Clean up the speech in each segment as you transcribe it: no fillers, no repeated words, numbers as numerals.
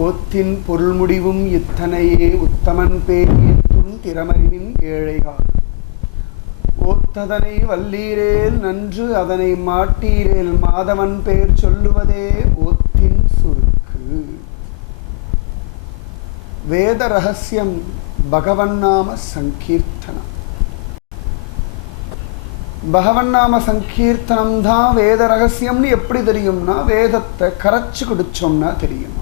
ஓத்தின் பொருள் முடிவும் இத்தனையே உத்தமன் பேயேத்தும் திறமறினின் ஏழைகால் ஓத்ததனை வல்லீரேல் நன்று அதனை மாட்டீரேல் மாதவன் பேர் சொல்லுவதே ஓத்தின் சுருக்கு. வேத ரகசியம் பகவன்னாம சங்கீர்த்தனம். பகவன்னாம சங்கீர்த்தனம் தான் வேத ரகசியம்னு எப்படி தெரியும்னா, வேதத்தை கரைச்சு குடிச்சோம்னா தெரியுமா.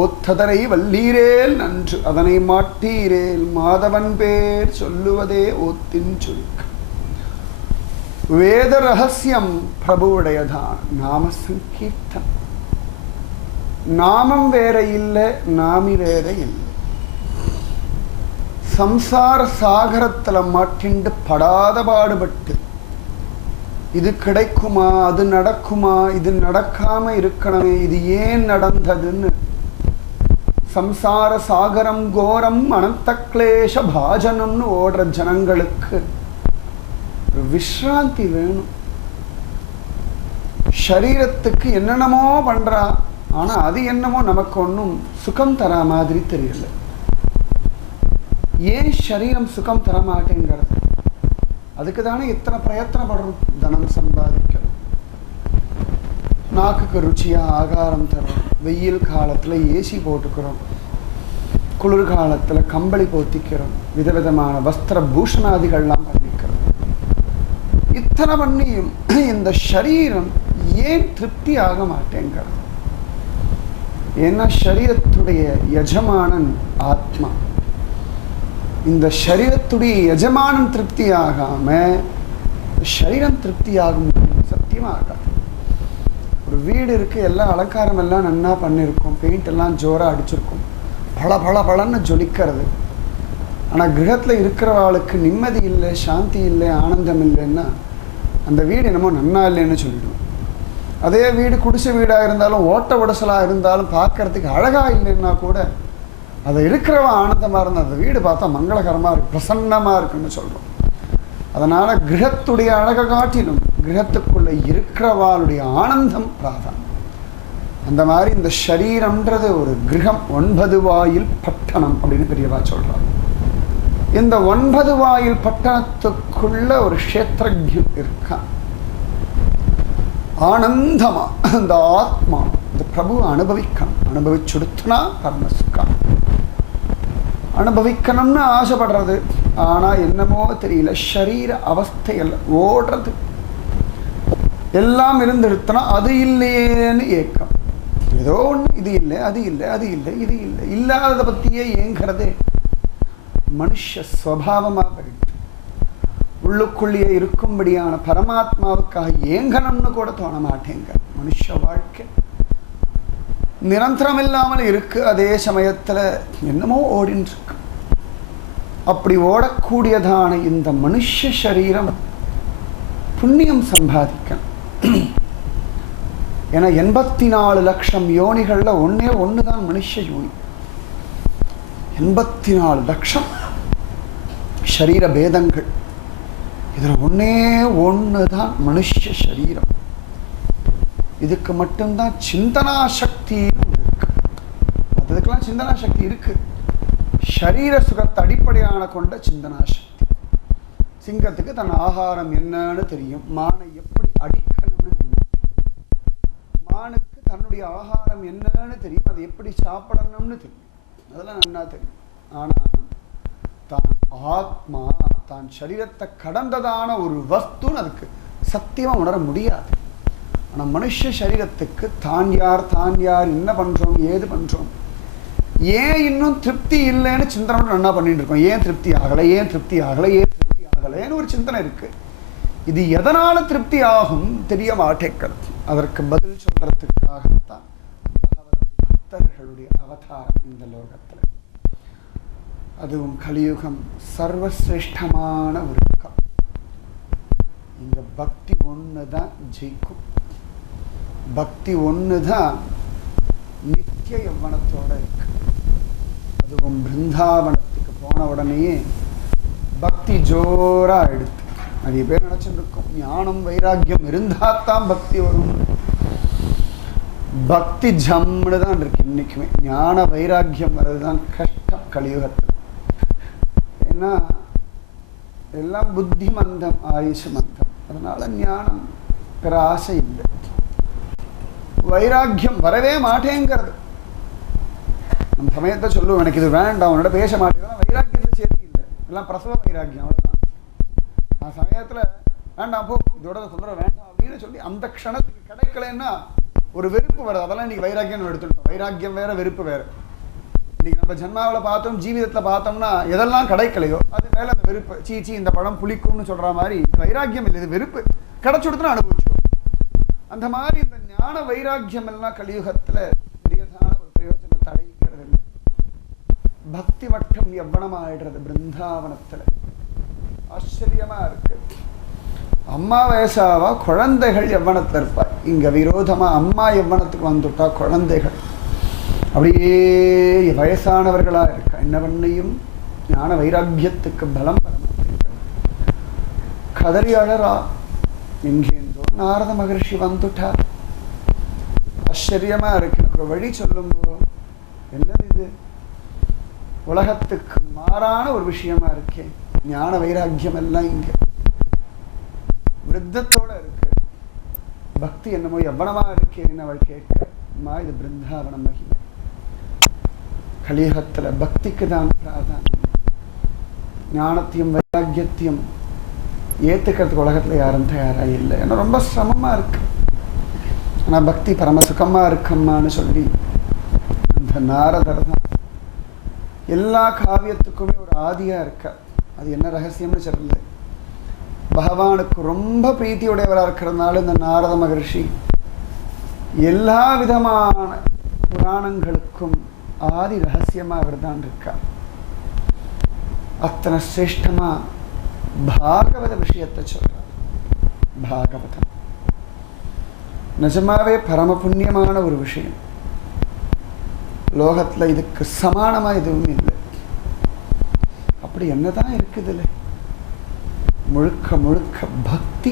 ஓத்ததனை வல்லீரேல் நன்று அதனை மாட்டீரேல் மாதவன் பேர் சொல்லுவதே ஓத்தின் சுருக்கு. வேத ரகசியம் பிரபுவுடையதான் நாம சங்கீர்த்தனம். நாமம் வேற இல்லை, நாமி வேற இல்லை. சம்சார சாகரத்துல மாட்டிண்டு படாத பாடுபட்டு இது கிடைக்குமா, அது நடக்குமா, இது நடக்காம இருக்கணுமே, இது ஏன் நடந்ததுன்னு சம்சார சாகரம் கோரம் அனந்த கிளேஷ பாஜனம்னு ஓடுற ஜனங்களுக்கு ஒரு விஸ்ராந்தி வேணும். சரீரத்துக்கு என்னென்னமோ பண்றா, ஆனா அது என்னமோ நமக்கு ஒன்றும் சுகம் தரா மாதிரி தெரியல. ஏன் சரீரம் சுகம் தர மாட்டேங்கிறது? அதுக்கு தானே இத்தனை பிரயத்தனப்படுறோம். தனம் சம்பாதிக்கிறோம், நாக்குக்கு ருச்சியா ஆகாரம் தரோம், வெயில் காலத்துல ஏசி போட்டுக்கிறோம், குளிர்காலத்துல கம்பளி போத்திக்கிறோம், விதவிதமான வஸ்திர பூஷணாதிகள்லாம் பண்ணிக்கிறோம். இத்தனை பண்ணியும் இந்த சரீரம் ஏன் திருப்தி ஆக மாட்டேங்கிறது? ஏன்னா சரீரத்துடைய எஜமானன் ஆத்மா. இந்த சரீரத்துடைய எஜமானன் திருப்தி ஆகாம சரீரம் திருப்தி ஆகும் சத்தியமாக. ஒரு வீடு இருக்கு, எல்லாம் அலங்காரம் எல்லாம் நன்னா பண்ணியிருக்கோம், பெயிண்ட் எல்லாம் ஜோரா அடிச்சிருக்கோம், பல பல பலன்னு ஜொலிக்கிறது. ஆனா கிரகத்துல இருக்கிறவாளுக்கு நிம்மதி இல்லை, சாந்தி இல்லை, ஆனந்தம் இல்லைன்னா அந்த வீடு என்னமோ நன்னா இல்லைன்னு சொல்லிடுவோம். அதே வீடு குடிசை வீடாக இருந்தாலும் ஓட்ட உடசலாக இருந்தாலும் பார்க்கறதுக்கு அழகா இல்லைன்னா கூட அதை இருக்கிறவ ஆனந்தமாக இருந்தால் அந்த வீடு பார்த்தா மங்களகரமாக இருக்கு, பிரசன்னமாக இருக்குன்னு சொல்கிறோம். அதனால கிரகத்துடைய அழகை காட்டிலும் கிரகத்துக்குள்ள இருக்கிறவாளுடைய ஆனந்தம் பிராதம். அந்த மாதிரி இந்த சரீரம்ன்றது ஒரு கிரகம், 9 வாயில் பட்டணம் அப்படின்னு பெரியவா சொல்றாங்க. இந்த 9 வாயில் பட்டணத்துக்குள்ள ஒரு க்ஷேத்திரஜன் இருக்கான். ஆனந்தமா இந்த ஆத்மா இந்த பிரபு அனுபவிக்கணும். அனுபவிச்சுடுத்துனா பரமசுக்கம். அனுபவிக்கணும்னு ஆசைப்படுறது, ஆனா என்னமோ தெரியல, சரீர அவஸ்தையில் ஓடுறது. எல்லாம் இருந்துடுத்துனா அது இல்லையேன்னு ஏக்கம். ஏதோ ஒன்று, இது இல்லை, அது இல்லை, அது இல்லை, இது இல்லை, இல்லாததை பற்றியே ஏங்கிறதே மனுஷ ஸ்வபாவமாக போயிடுது. உள்ளுக்குள்ளேயே இருக்கும்படியான பரமாத்மாவுக்காக ஏங்கணும்னு கூட தோண மாட்டேங்க. மனுஷ வாழ்க்கை நிரந்தரம் இல்லாமல் இருக்கு. அதே சமயத்துல என்னமோ ஓடின்னு இருக்கு. அப்படி ஓடக்கூடியதான இந்த மனுஷ சரீரம் புண்ணியம் சம்பாதிக்கணும். ஏன்னா 84 லட்சம் யோனிகள்ல ஒண்ணு தான் மனுஷ யோனி. 84 லட்சம் சரீர பேதங்கள், இதுல ஒண்ணு தான் மனுஷ சரீரம். இதுக்கு மட்டும்தான் சிந்தனா சக்தி இருக்கு. அதுக்கெல்லாம் சிந்தனா சக்தி இருக்கு. சரீர சுகத்தை அடிப்படையான கொண்ட சிந்தனா சக்தி. சிங்கத்துக்கு தன் ஆகாரம் என்னன்னு தெரியும், மானை எப்படி அடிக்கணும்னு தெரியும். மானுக்கு தன்னுடைய ஆகாரம் என்னன்னு தெரியும், அதை எப்படி சாப்பிடணும்னு தெரியும், அதெல்லாம் நன்னா தெரியும். ஆனா தான் ஆத்மா, தான் சரீரத்தை கடந்ததான ஒரு வஸ்துன்னு அதுக்கு சத்தியமா உணர முடியாது. ஆனா மனுஷ சரீரத்துக்கு தான் யார் என்ன பண்றோம், ஏது பண்றோம், ஏன் இன்னும் திருப்தி இல்லைன்னு சிந்தனை நல்லா பண்ணிட்டு இருக்கோம். ஏன் திருப்தி ஆகலை, ஏன் திருப்தி ஆகலை, ஏன் திருப்தி ஆகலைன்னு ஒரு சிந்தனை இருக்கு. இது எதனால திருப்தி ஆகும் தெரிய மாட்டேங்கிறது. அதற்கு பதில் சொல்றதுக்காகத்தான் பக்தர்களுடைய அவதாரம் இந்த லோகத்துல. அதுவும் கலியுகம் சர்வசிரேஷ்டமான ஒரு யுகம். இங்க பக்தி ஒண்ணுதான் ஜெயிக்கும். பக்தி ஒண்ணுதான் நித்திய யௌவனத்தோட இருக்கு. அதுவும் பிருந்தாவனத்துக்கு போன உடனேயே பக்தி ஜோரா எடுத்து நிறைய பேர் நினைச்சுட்டு இருக்கோம் ஞானம் வைராக்கியம் இருந்தாத்தான் பக்தி வரும். பக்தி ஜம்னு தான் இருக்கு இன்னைக்குமே. ஞான வைராக்கியம் வர்றதுதான் கஷ்டம் கலியுகத்தில். ஏன்னா எல்லாம் புத்தி மந்தம், ஆயுஷ் மந்தம். அதனால ஞானம் பெற ஆசை இல்லை, வைராக்கியம் வரவே மாட்டேங்கிறது. நம்ம சமயத்தை சொல்லுவோம், எனக்கு இது வேண்டாம், உன்னோட பேச மாட்டேங்கிறோம். வைராக்கியத்தை சேர்த்து இல்லை, எல்லாம் பிரசவ வைராக்கியம், அவ்வளோதான். நான் சமயத்தில் வேண்டாம் போ, இதோட சொல்கிற வேண்டாம் அப்படின்னு சொல்லி அந்த க்ஷணத்துக்கு கிடைக்கலன்னா ஒரு வெறுப்பு வருது. அதெல்லாம் இன்னைக்கு வைராக்கியம் எடுத்துட்டோம். வைராக்கியம் வேற, வெறுப்பு வேற. இன்னைக்கு நம்ம ஜென்மாவில் பார்த்தோம், ஜீவிதத்தில் பார்த்தோம்னா எதெல்லாம் கிடைக்கலையோ அது மேலே அந்த வெறுப்பு. சீச்சி இந்த பழம் புளிக்கும்னு சொல்கிற மாதிரி இது வைராக்கியம் இல்லை, இது வெறுப்பு. கிடைச்சுடுத்துனா அனுபவிச்சிடும். அந்த மாதிரி இந்த ஞான வைராக்கியம் எல்லாம் கலியுகத்தில் பெரியதான ஒரு பிரயோஜனத்தை அடைகிறது இல்லை. பக்தி மட்டும் எவ்வளமாயிடுறது பிருந்தாவனத்தில். ஆச்சரியமா இருக்கு. அம்மா வயசாவா குழந்தைகள் எவ்வளத்தில் இருப்பா. இங்க விரோதமா அம்மா எவ்வளத்துக்கு வந்துட்டா குழந்தைகள் அப்படியே வயசானவர்களா இருக்கா. என்ன பண்ணையும் ஞான வைராக்கியத்துக்கு பலம் கதறி அழறா. எங்கேந்தோ நாரத மகர்ஷி வந்துட்டார். ஆச்சரியமா இருக்கு. ஒரு வழி சொல்லுங்க, என்னது இது? உலகத்துக்கு மாறான ஒரு விஷயமா இருக்கே. ஞான வைராக்கியம் எல்லாம் இங்க விருத்தத்தோட இருக்கு. பக்தி என்னமோ எவ்வளவா இருக்கேன்னு அவள் கேட்க, அம்மா இது பிருந்தாவன மகிமை. கலியுகத்துல பக்திக்கு தான் பிராதானியம். ஞானத்தையும் வைராக்கியத்தையும் ஏத்துக்கிறதுக்கு உலகத்துல யாரும் தயாரா இல்லை. ஏன்னா ரொம்ப சிரமமா இருக்கு. ஆனா பக்தி பரம சுகமா இருக்கம்மான்னு சொல்லி அந்த நாரதர் தான் எல்லா காவியத்துக்குமே ஒரு ஆதியா இருக்க. அது என்ன ரகசியம்னு சொல்லல. பகவானுக்கு ரொம்ப பிரீத்தியுடையவராக இருக்கிறதுனால இந்த நாரத மகர்ஷி எல்லா விதமான புராணங்களுக்கும் ஆதி ரகசியமா அவர் தான் இருக்கார். அத்தனை சிரேஷ்டமா பாகவத விஷயத்தை சொல்றார். பாகவதம் நிஜமாவே பரம புண்ணியமான ஒரு விஷயம். லோகத்துல இதுக்கு சமானமா எதுவும் இல்லை. அப்படி என்னதான் இருக்குதுல்ல? முழுக்க முழுக்க பக்தி,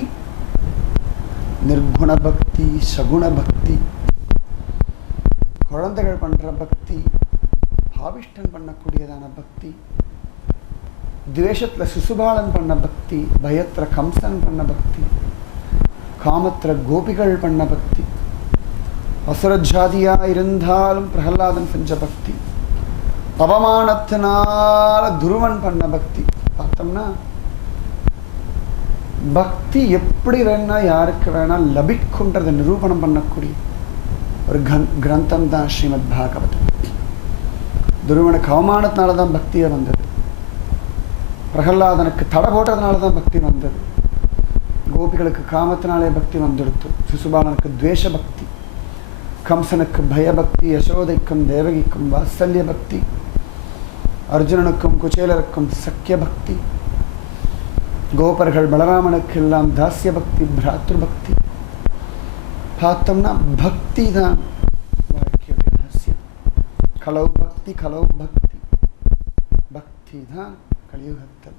நிர்குண பக்தி, சகுண பக்தி, குழந்தைகள் பண்ற பக்தி, பாவிஷ்டன் பண்ணக்கூடியதான பக்தி, துவேஷத்துல சிசுபாலன் பண்ண பக்தி, பயத்துல கம்சன் பண்ண பக்தி, காமத்துல கோபிகள் பண்ண பக்தி, அசுரஜாதியா இருந்தாலும் பிரகலாதன் செஞ்ச பக்தி, அவமானத்தினால துருவன் பண்ண பக்தி. பார்த்தோம்னா பக்தி எப்படி வேணா யாருக்கு வேணா லபிக்குன்றதை நிரூபணம் பண்ணக்கூடிய ஒரு கிரந்தம் தான் ஸ்ரீமத் பாகவதம். துருவனுக்கு அவமானத்தினால தான் பக்தியே வந்தது. பிரகலாதனுக்கு தடை போட்டதுனால தான் பக்தி வந்தது. கோபிகளுக்கு காமத்தினாலே பக்தி வந்துடுத்து. சிசுபாலனுக்கு துவேஷ பக்தி, கம்சனுக்கு பயபக்தி, யசோதைக்கும் தேவகிக்கும் வாத்சல்ய பக்தி, அர்ஜுனனுக்கும் குச்சேலருக்கும் சக்கிய பக்தி, கோபர்கள் பலராமனுக்கு எல்லாம் தாசிய பக்தி, பிராத்ரு பக்தி. பார்த்தோம்னா பக்தி தான் வாழ்க்கையுடைய ரகசியம். கலௌ பக்தி, கலௌ பக்தி. பக்தி தான் கலியுகத்தில்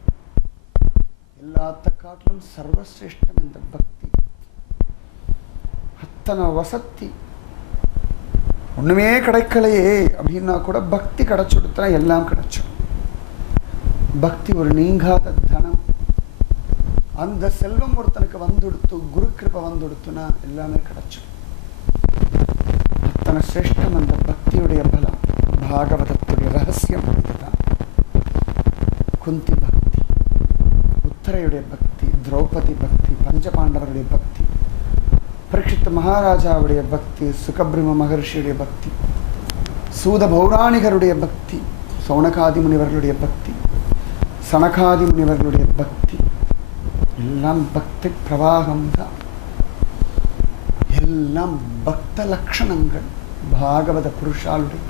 எல்லாத்த காட்டிலும் சர்வசிரேஷ்டம் இந்த பக்தி. அத்தனை வசத்தி. ஒண்ணுமே கிடைக்கலையே அப்படின்னா கூட பக்தி கிடைச்சுடுத்தா எல்லாம் கிடைச்சிடும். பக்தி ஒரு நீங்காத தனம். அந்த செல்வம் ஒருத்தனுக்கு வந்துடுத்து, குரு கிருபை வந்துடுத்துனா எல்லாமே கிடைச்சிடும். அத்தனை சிரேஷ்டம் அந்த பக்தியுடைய பலம். பாகவதத்துடைய ரகசியம் இதுதான். குந்தி பக்தி, உத்தரையுடைய பக்தி, திரௌபதி பக்தி, பஞ்சபாண்டவருடைய பக்தி, பரீட்சித் மகாராஜாவுடைய பக்தி, சுகபிரம்ம மகர்ஷியுடைய பக்தி, சூத பௌராணிகருடைய பக்தி, சௌனகாதி முனிவர்களுடைய பக்தி, சனகாதி முனிவர்களுடைய பக்தி, எல்லாம் பக்தி பிரவாகம் தான். எல்லாம் பக்த லட்சணங்கள். பாகவத புருஷாளுடைய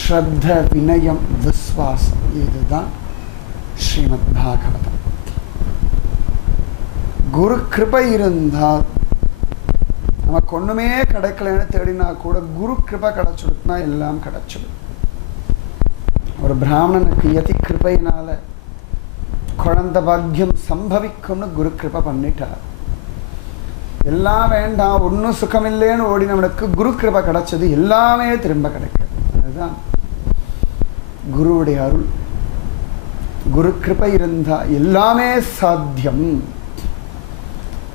ஸ்ரத்த, வினயம், விஸ்வாசம், இதுதான் ஸ்ரீமத் பாகவதம். குரு கிருபை இருந்தால் நமக்கு ஒண்ணுமே கிடைக்கலன்னு தேடினா கூட குரு கிருபை கிடைச்சுடுனா எல்லாம் கிடைச்சிடும். ஒரு பிராமணனுக்கு யதி கிருபையினால குழந்தை பாக்கியம் சம்பவிக்கும்னு குரு கிருபை பண்ணிட்டார். எல்லாம் வேண்டாம், ஒன்றும் சுகமில்லைன்னு ஓடினவனுக்கு குரு கிருபை கிடைச்சது, எல்லாமே திரும்ப கிடைக்கிறது. அதுதான் குருவுடைய அருள். குரு கிருபை இருந்தா எல்லாமே சாத்தியம்.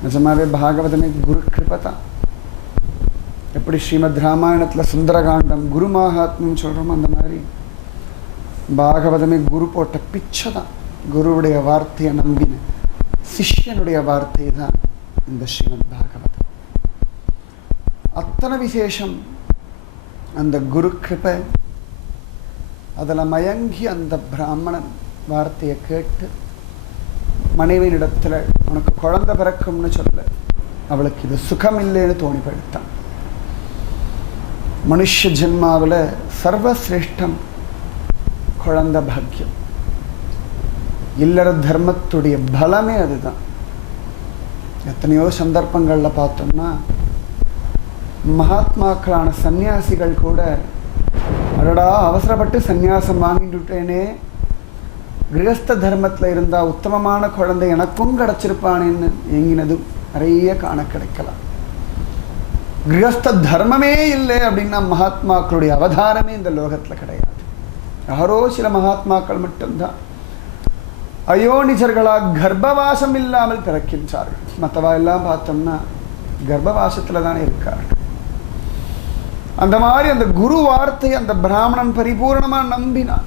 நிஜமாவே பாகவதமே குரு கிருபை தான். எப்படி ஸ்ரீமத் ராமாயணத்தில் சுந்தரகாண்டம் குரு மகாத்மியம் சொல்கிறோமோ அந்த மாதிரி பாகவதமே குரு போட்ட பிச்சை தான். குருவுடைய வார்த்தையை நம்பின சிஷ்யனுடைய வார்த்தை தான் இந்த ஸ்ரீமத் பாகவதம். அத்தனை விசேஷம் அந்த குரு கிருபை. அதில் மயங்கி அந்த பிராமணன் வார்த்தையை கேட்டு மனைவியிடத்தில் உனக்கு குழந்தை பிறக்கும்னு சொல்ல அவளுக்கு இது சுகம் இல்லைன்னு தோணி போயிட்டான். மனுஷ ஜென்மாவில் சர்வசிரேஷ்டம் குழந்தை பாக்கியம். இல்லற தர்மத்துடைய பலமே அதுதான். எத்தனையோ சந்தர்ப்பங்களில் பார்த்தோம்னா மகாத்மாக்களான சன்னியாசிகள் கூட அடடா அவசரப்பட்டு சந்நியாசம் வாங்கிட்டுட்டேனே, கிரகஸ்த தர்மத்தில் இருந்தால் உத்தமமான குழந்தை எனக்கும் கிடச்சிருப்பானேன்னு ஏங்கினதும் நிறைய காண கிடைக்கலாம். கிரகஸ்த தர்மமே இல்லை அப்படின்னா மகாத்மாக்களுடைய அவதாரமே இந்த லோகத்தில் கிடையாது. யாரோ சில மகாத்மாக்கள் மட்டும்தான் அயோனிஜர்களாக கர்ப்பவாசம் இல்லாமல் பிறக்கின்றார்கள். மற்றவா எல்லாம் பார்த்தோம்னா கர்ப்பவாசத்தில் தானே இருக்கார்கள். அந்த மாதிரி அந்த குரு வார்த்தை அந்த பிராமணன் பரிபூர்ணமாக நம்பினான்.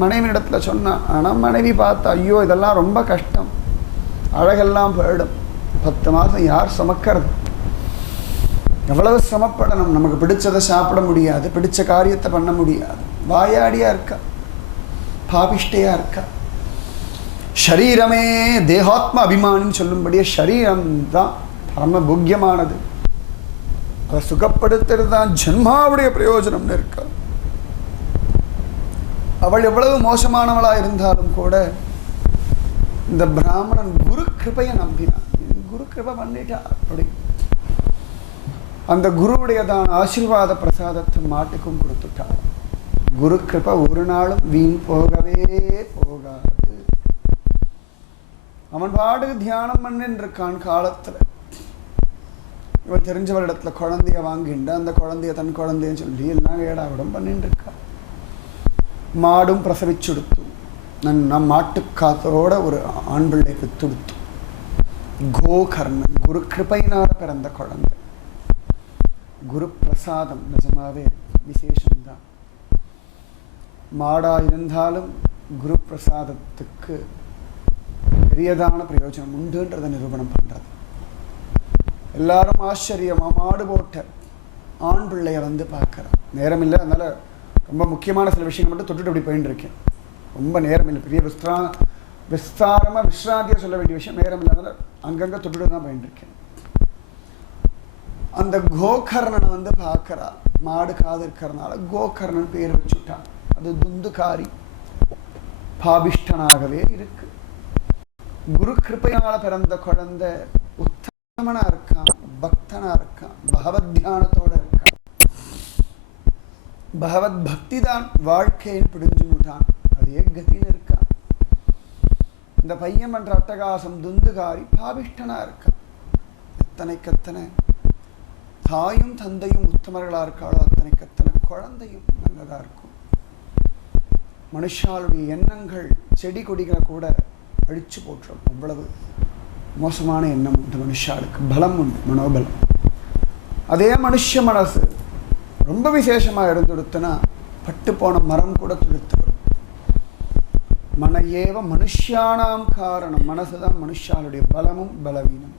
மனைவியிடத்தில் சொன்னான். ஆனால் மனைவி பார்த்தா ஐயோ இதெல்லாம் ரொம்ப கஷ்டம், அழகெல்லாம் போயிடும், 10 மாதம் யார் சுமக்கிறது, எவ்வளவு சிரமப்படணும், நமக்கு பிடிச்சதை சாப்பிட முடியாது, பிடிச்ச காரியத்தை பண்ண முடியாது, வாயாடியாக இருக்கா, பாபிஷ்டையாக இருக்கா. ஷரீரமே தேகாத்ம அபிமானின்னு சொல்லும்படியே ஷரீரம் தான் பரம போக்கியமானது, அதை சுகப்படுத்துறது தான் ஜென்மாவுடைய பிரயோஜனம்னு இருக்கா. அவள் எவ்வளவு மோசமானவளாக இருந்தாலும் கூட இந்த பிராமணன் குரு கிருபையை நம்பினான். குரு கிருபை பண்ணிட்டா அப்படி அந்த குருவுடையதான ஆசீர்வாத பிரசாதத்தை மாட்டுக்கும் கொடுத்துட்டான். குரு கிருபை ஒரு நாளும் வீண் போகவே போகாது. அவன் பாடு தியானம் பண்ணின்னு இருக்கான். காலத்தில் இவன் தெரிஞ்சவரிடத்துல குழந்தைய வாங்கிண்டு அந்த குழந்தைய தன் குழந்தைன்னு சொல்லி எல்லாம் ஏடாவிடம் பண்ணிட்டு இருக்கான். மாடும் பிரசவிச்சுடுத்து, நம் மாட்டுக்காத்தரோட ஒரு ஆண் பிள்ளை வித்துடுத்து. கோகர்ணன் குரு கிருபையினால் பிறந்த குழந்தை. குரு பிரசாதம் நிஜமாவே விசேஷம்தான். மாடா இருந்தாலும் குரு பிரசாதத்துக்கு பெரியதான பிரயோஜனம் உண்டுன்றதை நிரூபணம் பண்றது. எல்லாரும் ஆச்சரியமா மாடு போட்ட ஆண் பிள்ளைய வந்து பார்க்குறான். நேரம் இல்லை, அதனால ரொம்ப முக்கியமான சில விஷயங்கள் மட்டும் தொட்டுட்டு அப்படி போயின்னு இருக்கேன். ரொம்ப நேரம் இல்லை, பெரிய விஸ்தாரமாக விஸ்ராந்தியாக சொல்ல வேண்டிய விஷயம் நேரம் இல்லை, அதனால அங்கங்கே தொட்டுட்டு தான் போயின்னு இருக்கேன். அந்த கோகர்ணனை வந்து பார்க்குறா. மாடு காது இருக்கிறதுனால கோகர்ணன் பேர் வச்சுட்டான். அது துந்துகாரி பாபிஷ்டனாகவே இருக்கு. குரு கிருப்பையால் பிறந்த குழந்தை உத்தமனா இருக்கான், பக்தனா இருக்கான், பகவத் தியானத்தோட இருக்கான். பகவத் பக்தி தான் வாழ்க்கையில் பிடிஞ்சுட்டான். அதே கதியில் இருக்கான். இந்த பையன் பண்ற அட்டகாசம் துந்துகாரி பாபிஷ்டனா இருக்கான். எத்தனைக்கத்தனை தாயும் தந்தையும் உத்தமர்களா இருக்காளோ அத்தனைக்கத்தனை குழந்தையும் நல்லதா இருக்கும். மனுஷாளுடைய எண்ணங்கள் செடி கொடிகளை கூட அழிச்சு போட்டுரும். அவ்வளவு மோசமான எண்ணம் உண்டு மனுஷாளுக்கு. பலம் உண்டு, மனோபலம். அதே மனுஷ மனசு ரொம்ப விசேஷமாக இருந்துடுத்துனா பட்டு போன மரம் கூட துளுத்து வரும். மன ஏவ மனுஷியானாம் காரணம். மனசுதான் மனுஷாளுடைய பலமும் பலவீனம்.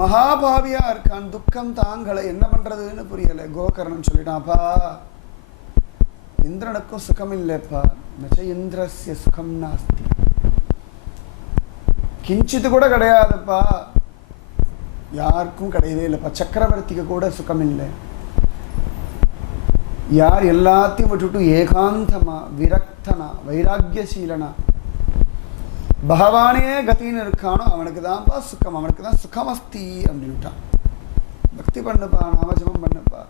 மகாபாவியா இருக்கான், துக்கம் தாங்களை என்ன பண்றதுன்னு புரியல. கோகர்ணன் சொல்லிட்டான்ப்பா, இந்திரனுக்கும் சுகம் இல்லைப்பா, நச்ச இந்திரஸ்ய சுகம் நாஸ்தி, கிஞ்சித்து கூட கிடையாதுப்பா, யாருக்கும் கிடையவே இல்லைப்பா, சக்கரவர்த்திக்கு கூட சுகம் இல்லை. யார் எல்லாத்தையும் விட்டுட்டு ஏகாந்தமா விரக்தனா வைராக்கியசீலனா பகவானே கத்தின்னு இருக்கானோ அவனுக்கு தான்ப்பா சுகம், அவனுக்கு தான் சுகமஸ்தி அப்படின்ட்டான். பக்தி பண்ணுப்பா, நாமஜபம் பண்ணுப்பா,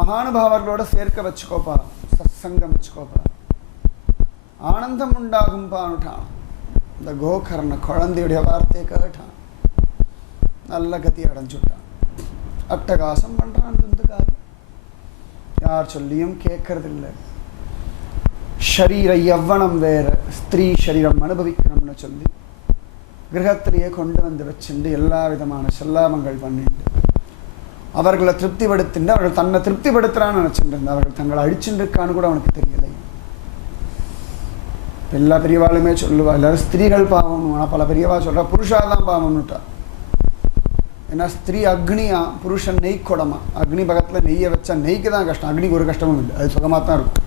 மகானுபாவர்களோட சேர்க்க வச்சுக்கோப்பா, சத்சங்கம் வச்சுக்கோப்பா, ஆனந்தம் உண்டாகும்பான்னுட்டான். இந்த கோகர்ண குழந்தையுடைய வார்த்தையை கேட்டான். நல்ல கதி அடைஞ்சுட்டான். அட்டகாசம் பண்ணுறான் துந்துக்காரி. யார் சொல்லியும் கேட்கறதில்லை. ஷரீர யவ்வனம் வேற, ஸ்திரீ சரீரம் அனுபவிக்கணும்னு சொல்லி கிரகத்திலேயே கொண்டு வந்து வச்சுட்டு எல்லா விதமான செல்லாமங்கள் பண்ணிட்டு அவர்களை திருப்திப்படுத்திட்டு அவர்கள் தன்னை திருப்திப்படுத்துறான்னு நினச்சிட்டு இருந்தா அவர்கள் தங்களை அழிச்சுட்டு இருக்கான்னு கூட அவனுக்கு தெரியலை. எல்லா பெரியவாளுமே சொல்லுவா, எல்லாரும் ஸ்திரீகள் பாவம். ஆனால் பல பெரியவா சொல்கிறா புருஷாதான் பாவம்னுட்டா. ஏன்னா ஸ்திரீ அக்னியா, புருஷன் நெய் குடமா. அக்னி பக்கத்தில் நெய்யை வச்சா நெய்க்கு தான் கஷ்டம், அக்னிக்கு ஒரு கஷ்டமும் இல்லை, அது சுகமாக தான் இருக்கும்.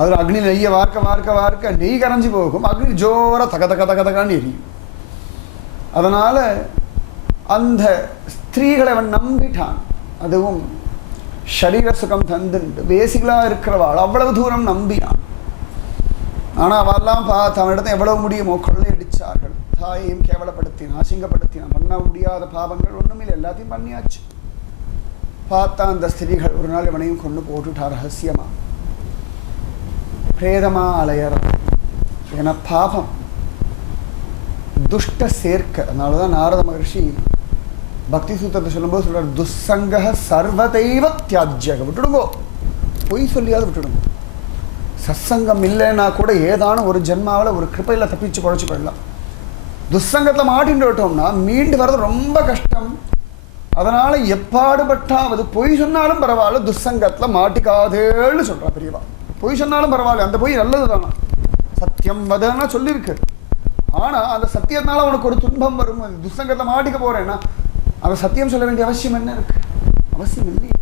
அதில் அக்னி நெய்யை வார்க்க வார்க்க வார்க்க நெய் கரைஞ்சி போகும், அக்னி ஜோராக தக தக தக தகான்னு எரியும். அதனால் அந்த ஸ்திரீகளை அவன் நம்பிட்டான். அதுவும் ஷரீர சுகம் தந்துண்டு வேசிகளாக இருக்கிறவாள் அவ்வளவு தூரம் நம்பினான். ஆனால் அவெல்லாம் பார்த்து அவனிடத்தை எவ்வளவு முடியுமோ கொள்ளையடிச்சார்கள். தாயையும் கேவலப்படுத்தினான், அசிங்கப்படுத்தினான். பண்ண முடியாத பாவங்கள் ஒன்றுமில்லை, எல்லாத்தையும் பண்ணியாச்சு. பார்த்தா அந்த ஸ்திரீகள் ஒரு நாள் இவனையும் கொண்டு போட்டுட்டா ரகசியமா. பிரேதமா அலையற. ஏன்னா பாபம் துஷ்ட சேர்க்க. அதனால தான் நாரத மகர்ஷி பக்தி சூத்திரத்தை சொல்லும்போது சொல்றார், துஸ்ஸங்க சர்வதைவ தியாஜ்யக. விட்டுடுங்கோ, பொய் சொல்லியாவது விட்டுடுங்க. சத்சங்கம் இல்லைன்னா கூட ஏதான ஒரு ஜென்மாவில் ஒரு கிருப்பையில் தப்பிச்சு குழைச்சி போயிடலாம். துஸ்சங்கத்தில் மாட்டின்னு விட்டோம்னா மீண்டு வர்றது ரொம்ப கஷ்டம். அதனால் எப்பாடுபட்டாவது பொய் சொன்னாலும் பரவாயில்ல, துஸ்சங்கத்தில் மாட்டிக்காதேன்னு சொல்கிறா பெரியவா. பொய் சொன்னாலும் பரவாயில்ல, அந்த பொய் நல்லது தானே, சத்தியம் வதன்னா சொல்லியிருக்கு. ஆனால் அந்த சத்தியத்தினால அவனுக்கு ஒரு துன்பம் வரும். துஸ்சங்கத்தில் மாட்டிக்க போகிறேன்னா அவன் சத்தியம் சொல்ல வேண்டிய அவசியம் என்ன இருக்கு? அவசியம் இல்லையே.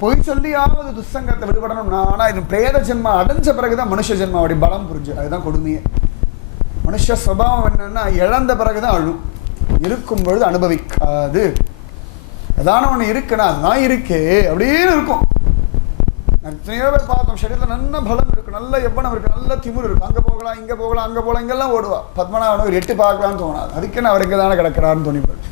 பொய் சொல்லியாவது துஸ்சங்கத்தை விடுபடணும்னா. ஆனால் இது பிரேத ஜென்மா அடைஞ்ச பிறகுதான் மனுஷ ஜென்மாவுடைய பலம் புரிஞ்சு. அதுதான் கொடுமையே. மனுஷ சுபாவம் என்னன்னா இழந்த பிறகுதான் அழும், இருக்கும் பொழுது அனுபவிக்காது. ஏதான ஒன்று இருக்குன்னா அதுதான் இருக்கே அப்படின்னு இருக்கும். எத்தனையோ பேர் பார்த்தோம், சரீரத்தில் நல்ல பலம் இருக்கு, நல்ல எவ்வளவு இருக்கு, நல்ல திமிர் இருக்கு. அங்கே போகலாம், இங்கே போகலாம், அங்கே போகலாம், இங்கெல்லாம் ஓடுவா. பத்மநாபன் ஒரு எட்டு பார்க்கலான்னு தோணாது. அதுக்குன்னு அவர் எங்கே தானே கிடக்கிறாருன்னு தோணிப்பாரு.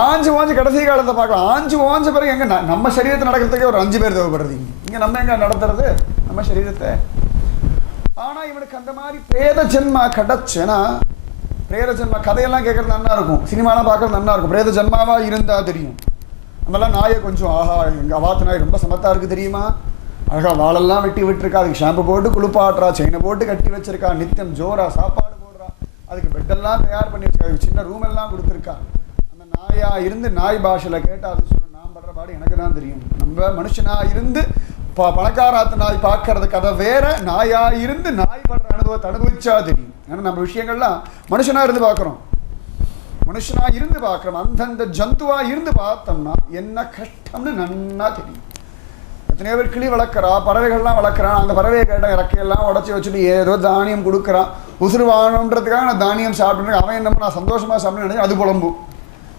ஆஞ்சு ஓஞ்சு கடைசி காலத்தை பார்க்கலாம். ஆஞ்சு ஓஞ்ச பிறகு எங்கே நம்ம சரீரத்தை நடக்கிறதுக்கே ஒரு 5 பேர் தேவைப்படுறது. இங்கே நம்ம எங்கே நடத்துறது நம்ம சரீரத்தை? ஆனால் இவனுக்கு அந்த மாதிரி பிரேத ஜென்மா கிடச்சுன்னா, பிரேத ஜென்மா கதையெல்லாம் கேட்கறது நல்லா இருக்கும், சினிமாலாம் பார்க்கறது நல்லா இருக்கும். பிரேத ஜென்மாவாக இருந்தால் தெரியும். நம்மளாம் நாயை கொஞ்சம் ஆஹா எங்கள் அவாத்து நாய் ரொம்ப சமத்தாக இருக்குது தெரியுமா, அழகாக வாழெல்லாம் வெட்டி விட்டுருக்கா, அதுக்கு ஷாம்பு போட்டு குளிப்பாட்டுறா, செயினை போட்டு கட்டி வச்சிருக்கா, நித்தியம் ஜோரா சாப்பாடு போடுறா, அதுக்கு பெட்டெல்லாம் தயார் பண்ணி வச்சிருக்கா, அதுக்கு சின்ன ரூம் எல்லாம் கொடுத்துருக்கா. அந்த நாயா இருந்து நாய் பாஷையில் கேட்டால் அது சொல்லணும், நான் படுற பாடு எனக்கு தான் தெரியும். நம்ம மனுஷனாக இருந்து பணக்காராத்து நாய் பார்க்கறது கதை வேற, நாயா இருந்து நாய் படுற அனுபவத்தை அனுபவிச்சா தெரியும். ஏன்னா நம்ம விஷயங்கள்லாம் மனுஷனாக இருந்து பார்க்குறோம், மனுஷனாக இருந்து பார்க்குறோம். அந்தந்த ஜந்துவாக இருந்து பார்த்தோம்னா என்ன கஷ்டம்னு நன்னா தெரியும். எத்தனையோ பேர் கிளி வளர்க்குறா, பறவைகள்லாம் வளர்க்குறான். அந்த பறவையை கேட்டால் இறக்கையெல்லாம் உடச்சி வச்சுட்டு ஏதோ தானியம் கொடுக்குறான், உசுறு வாழணுன்றதுக்காக நான் தானியம் சாப்பிட்றேன். அவன் என்னமோ நான் சந்தோஷமாக சாப்பிட்றேன்னு நினைச்சு அது புலம்பும்.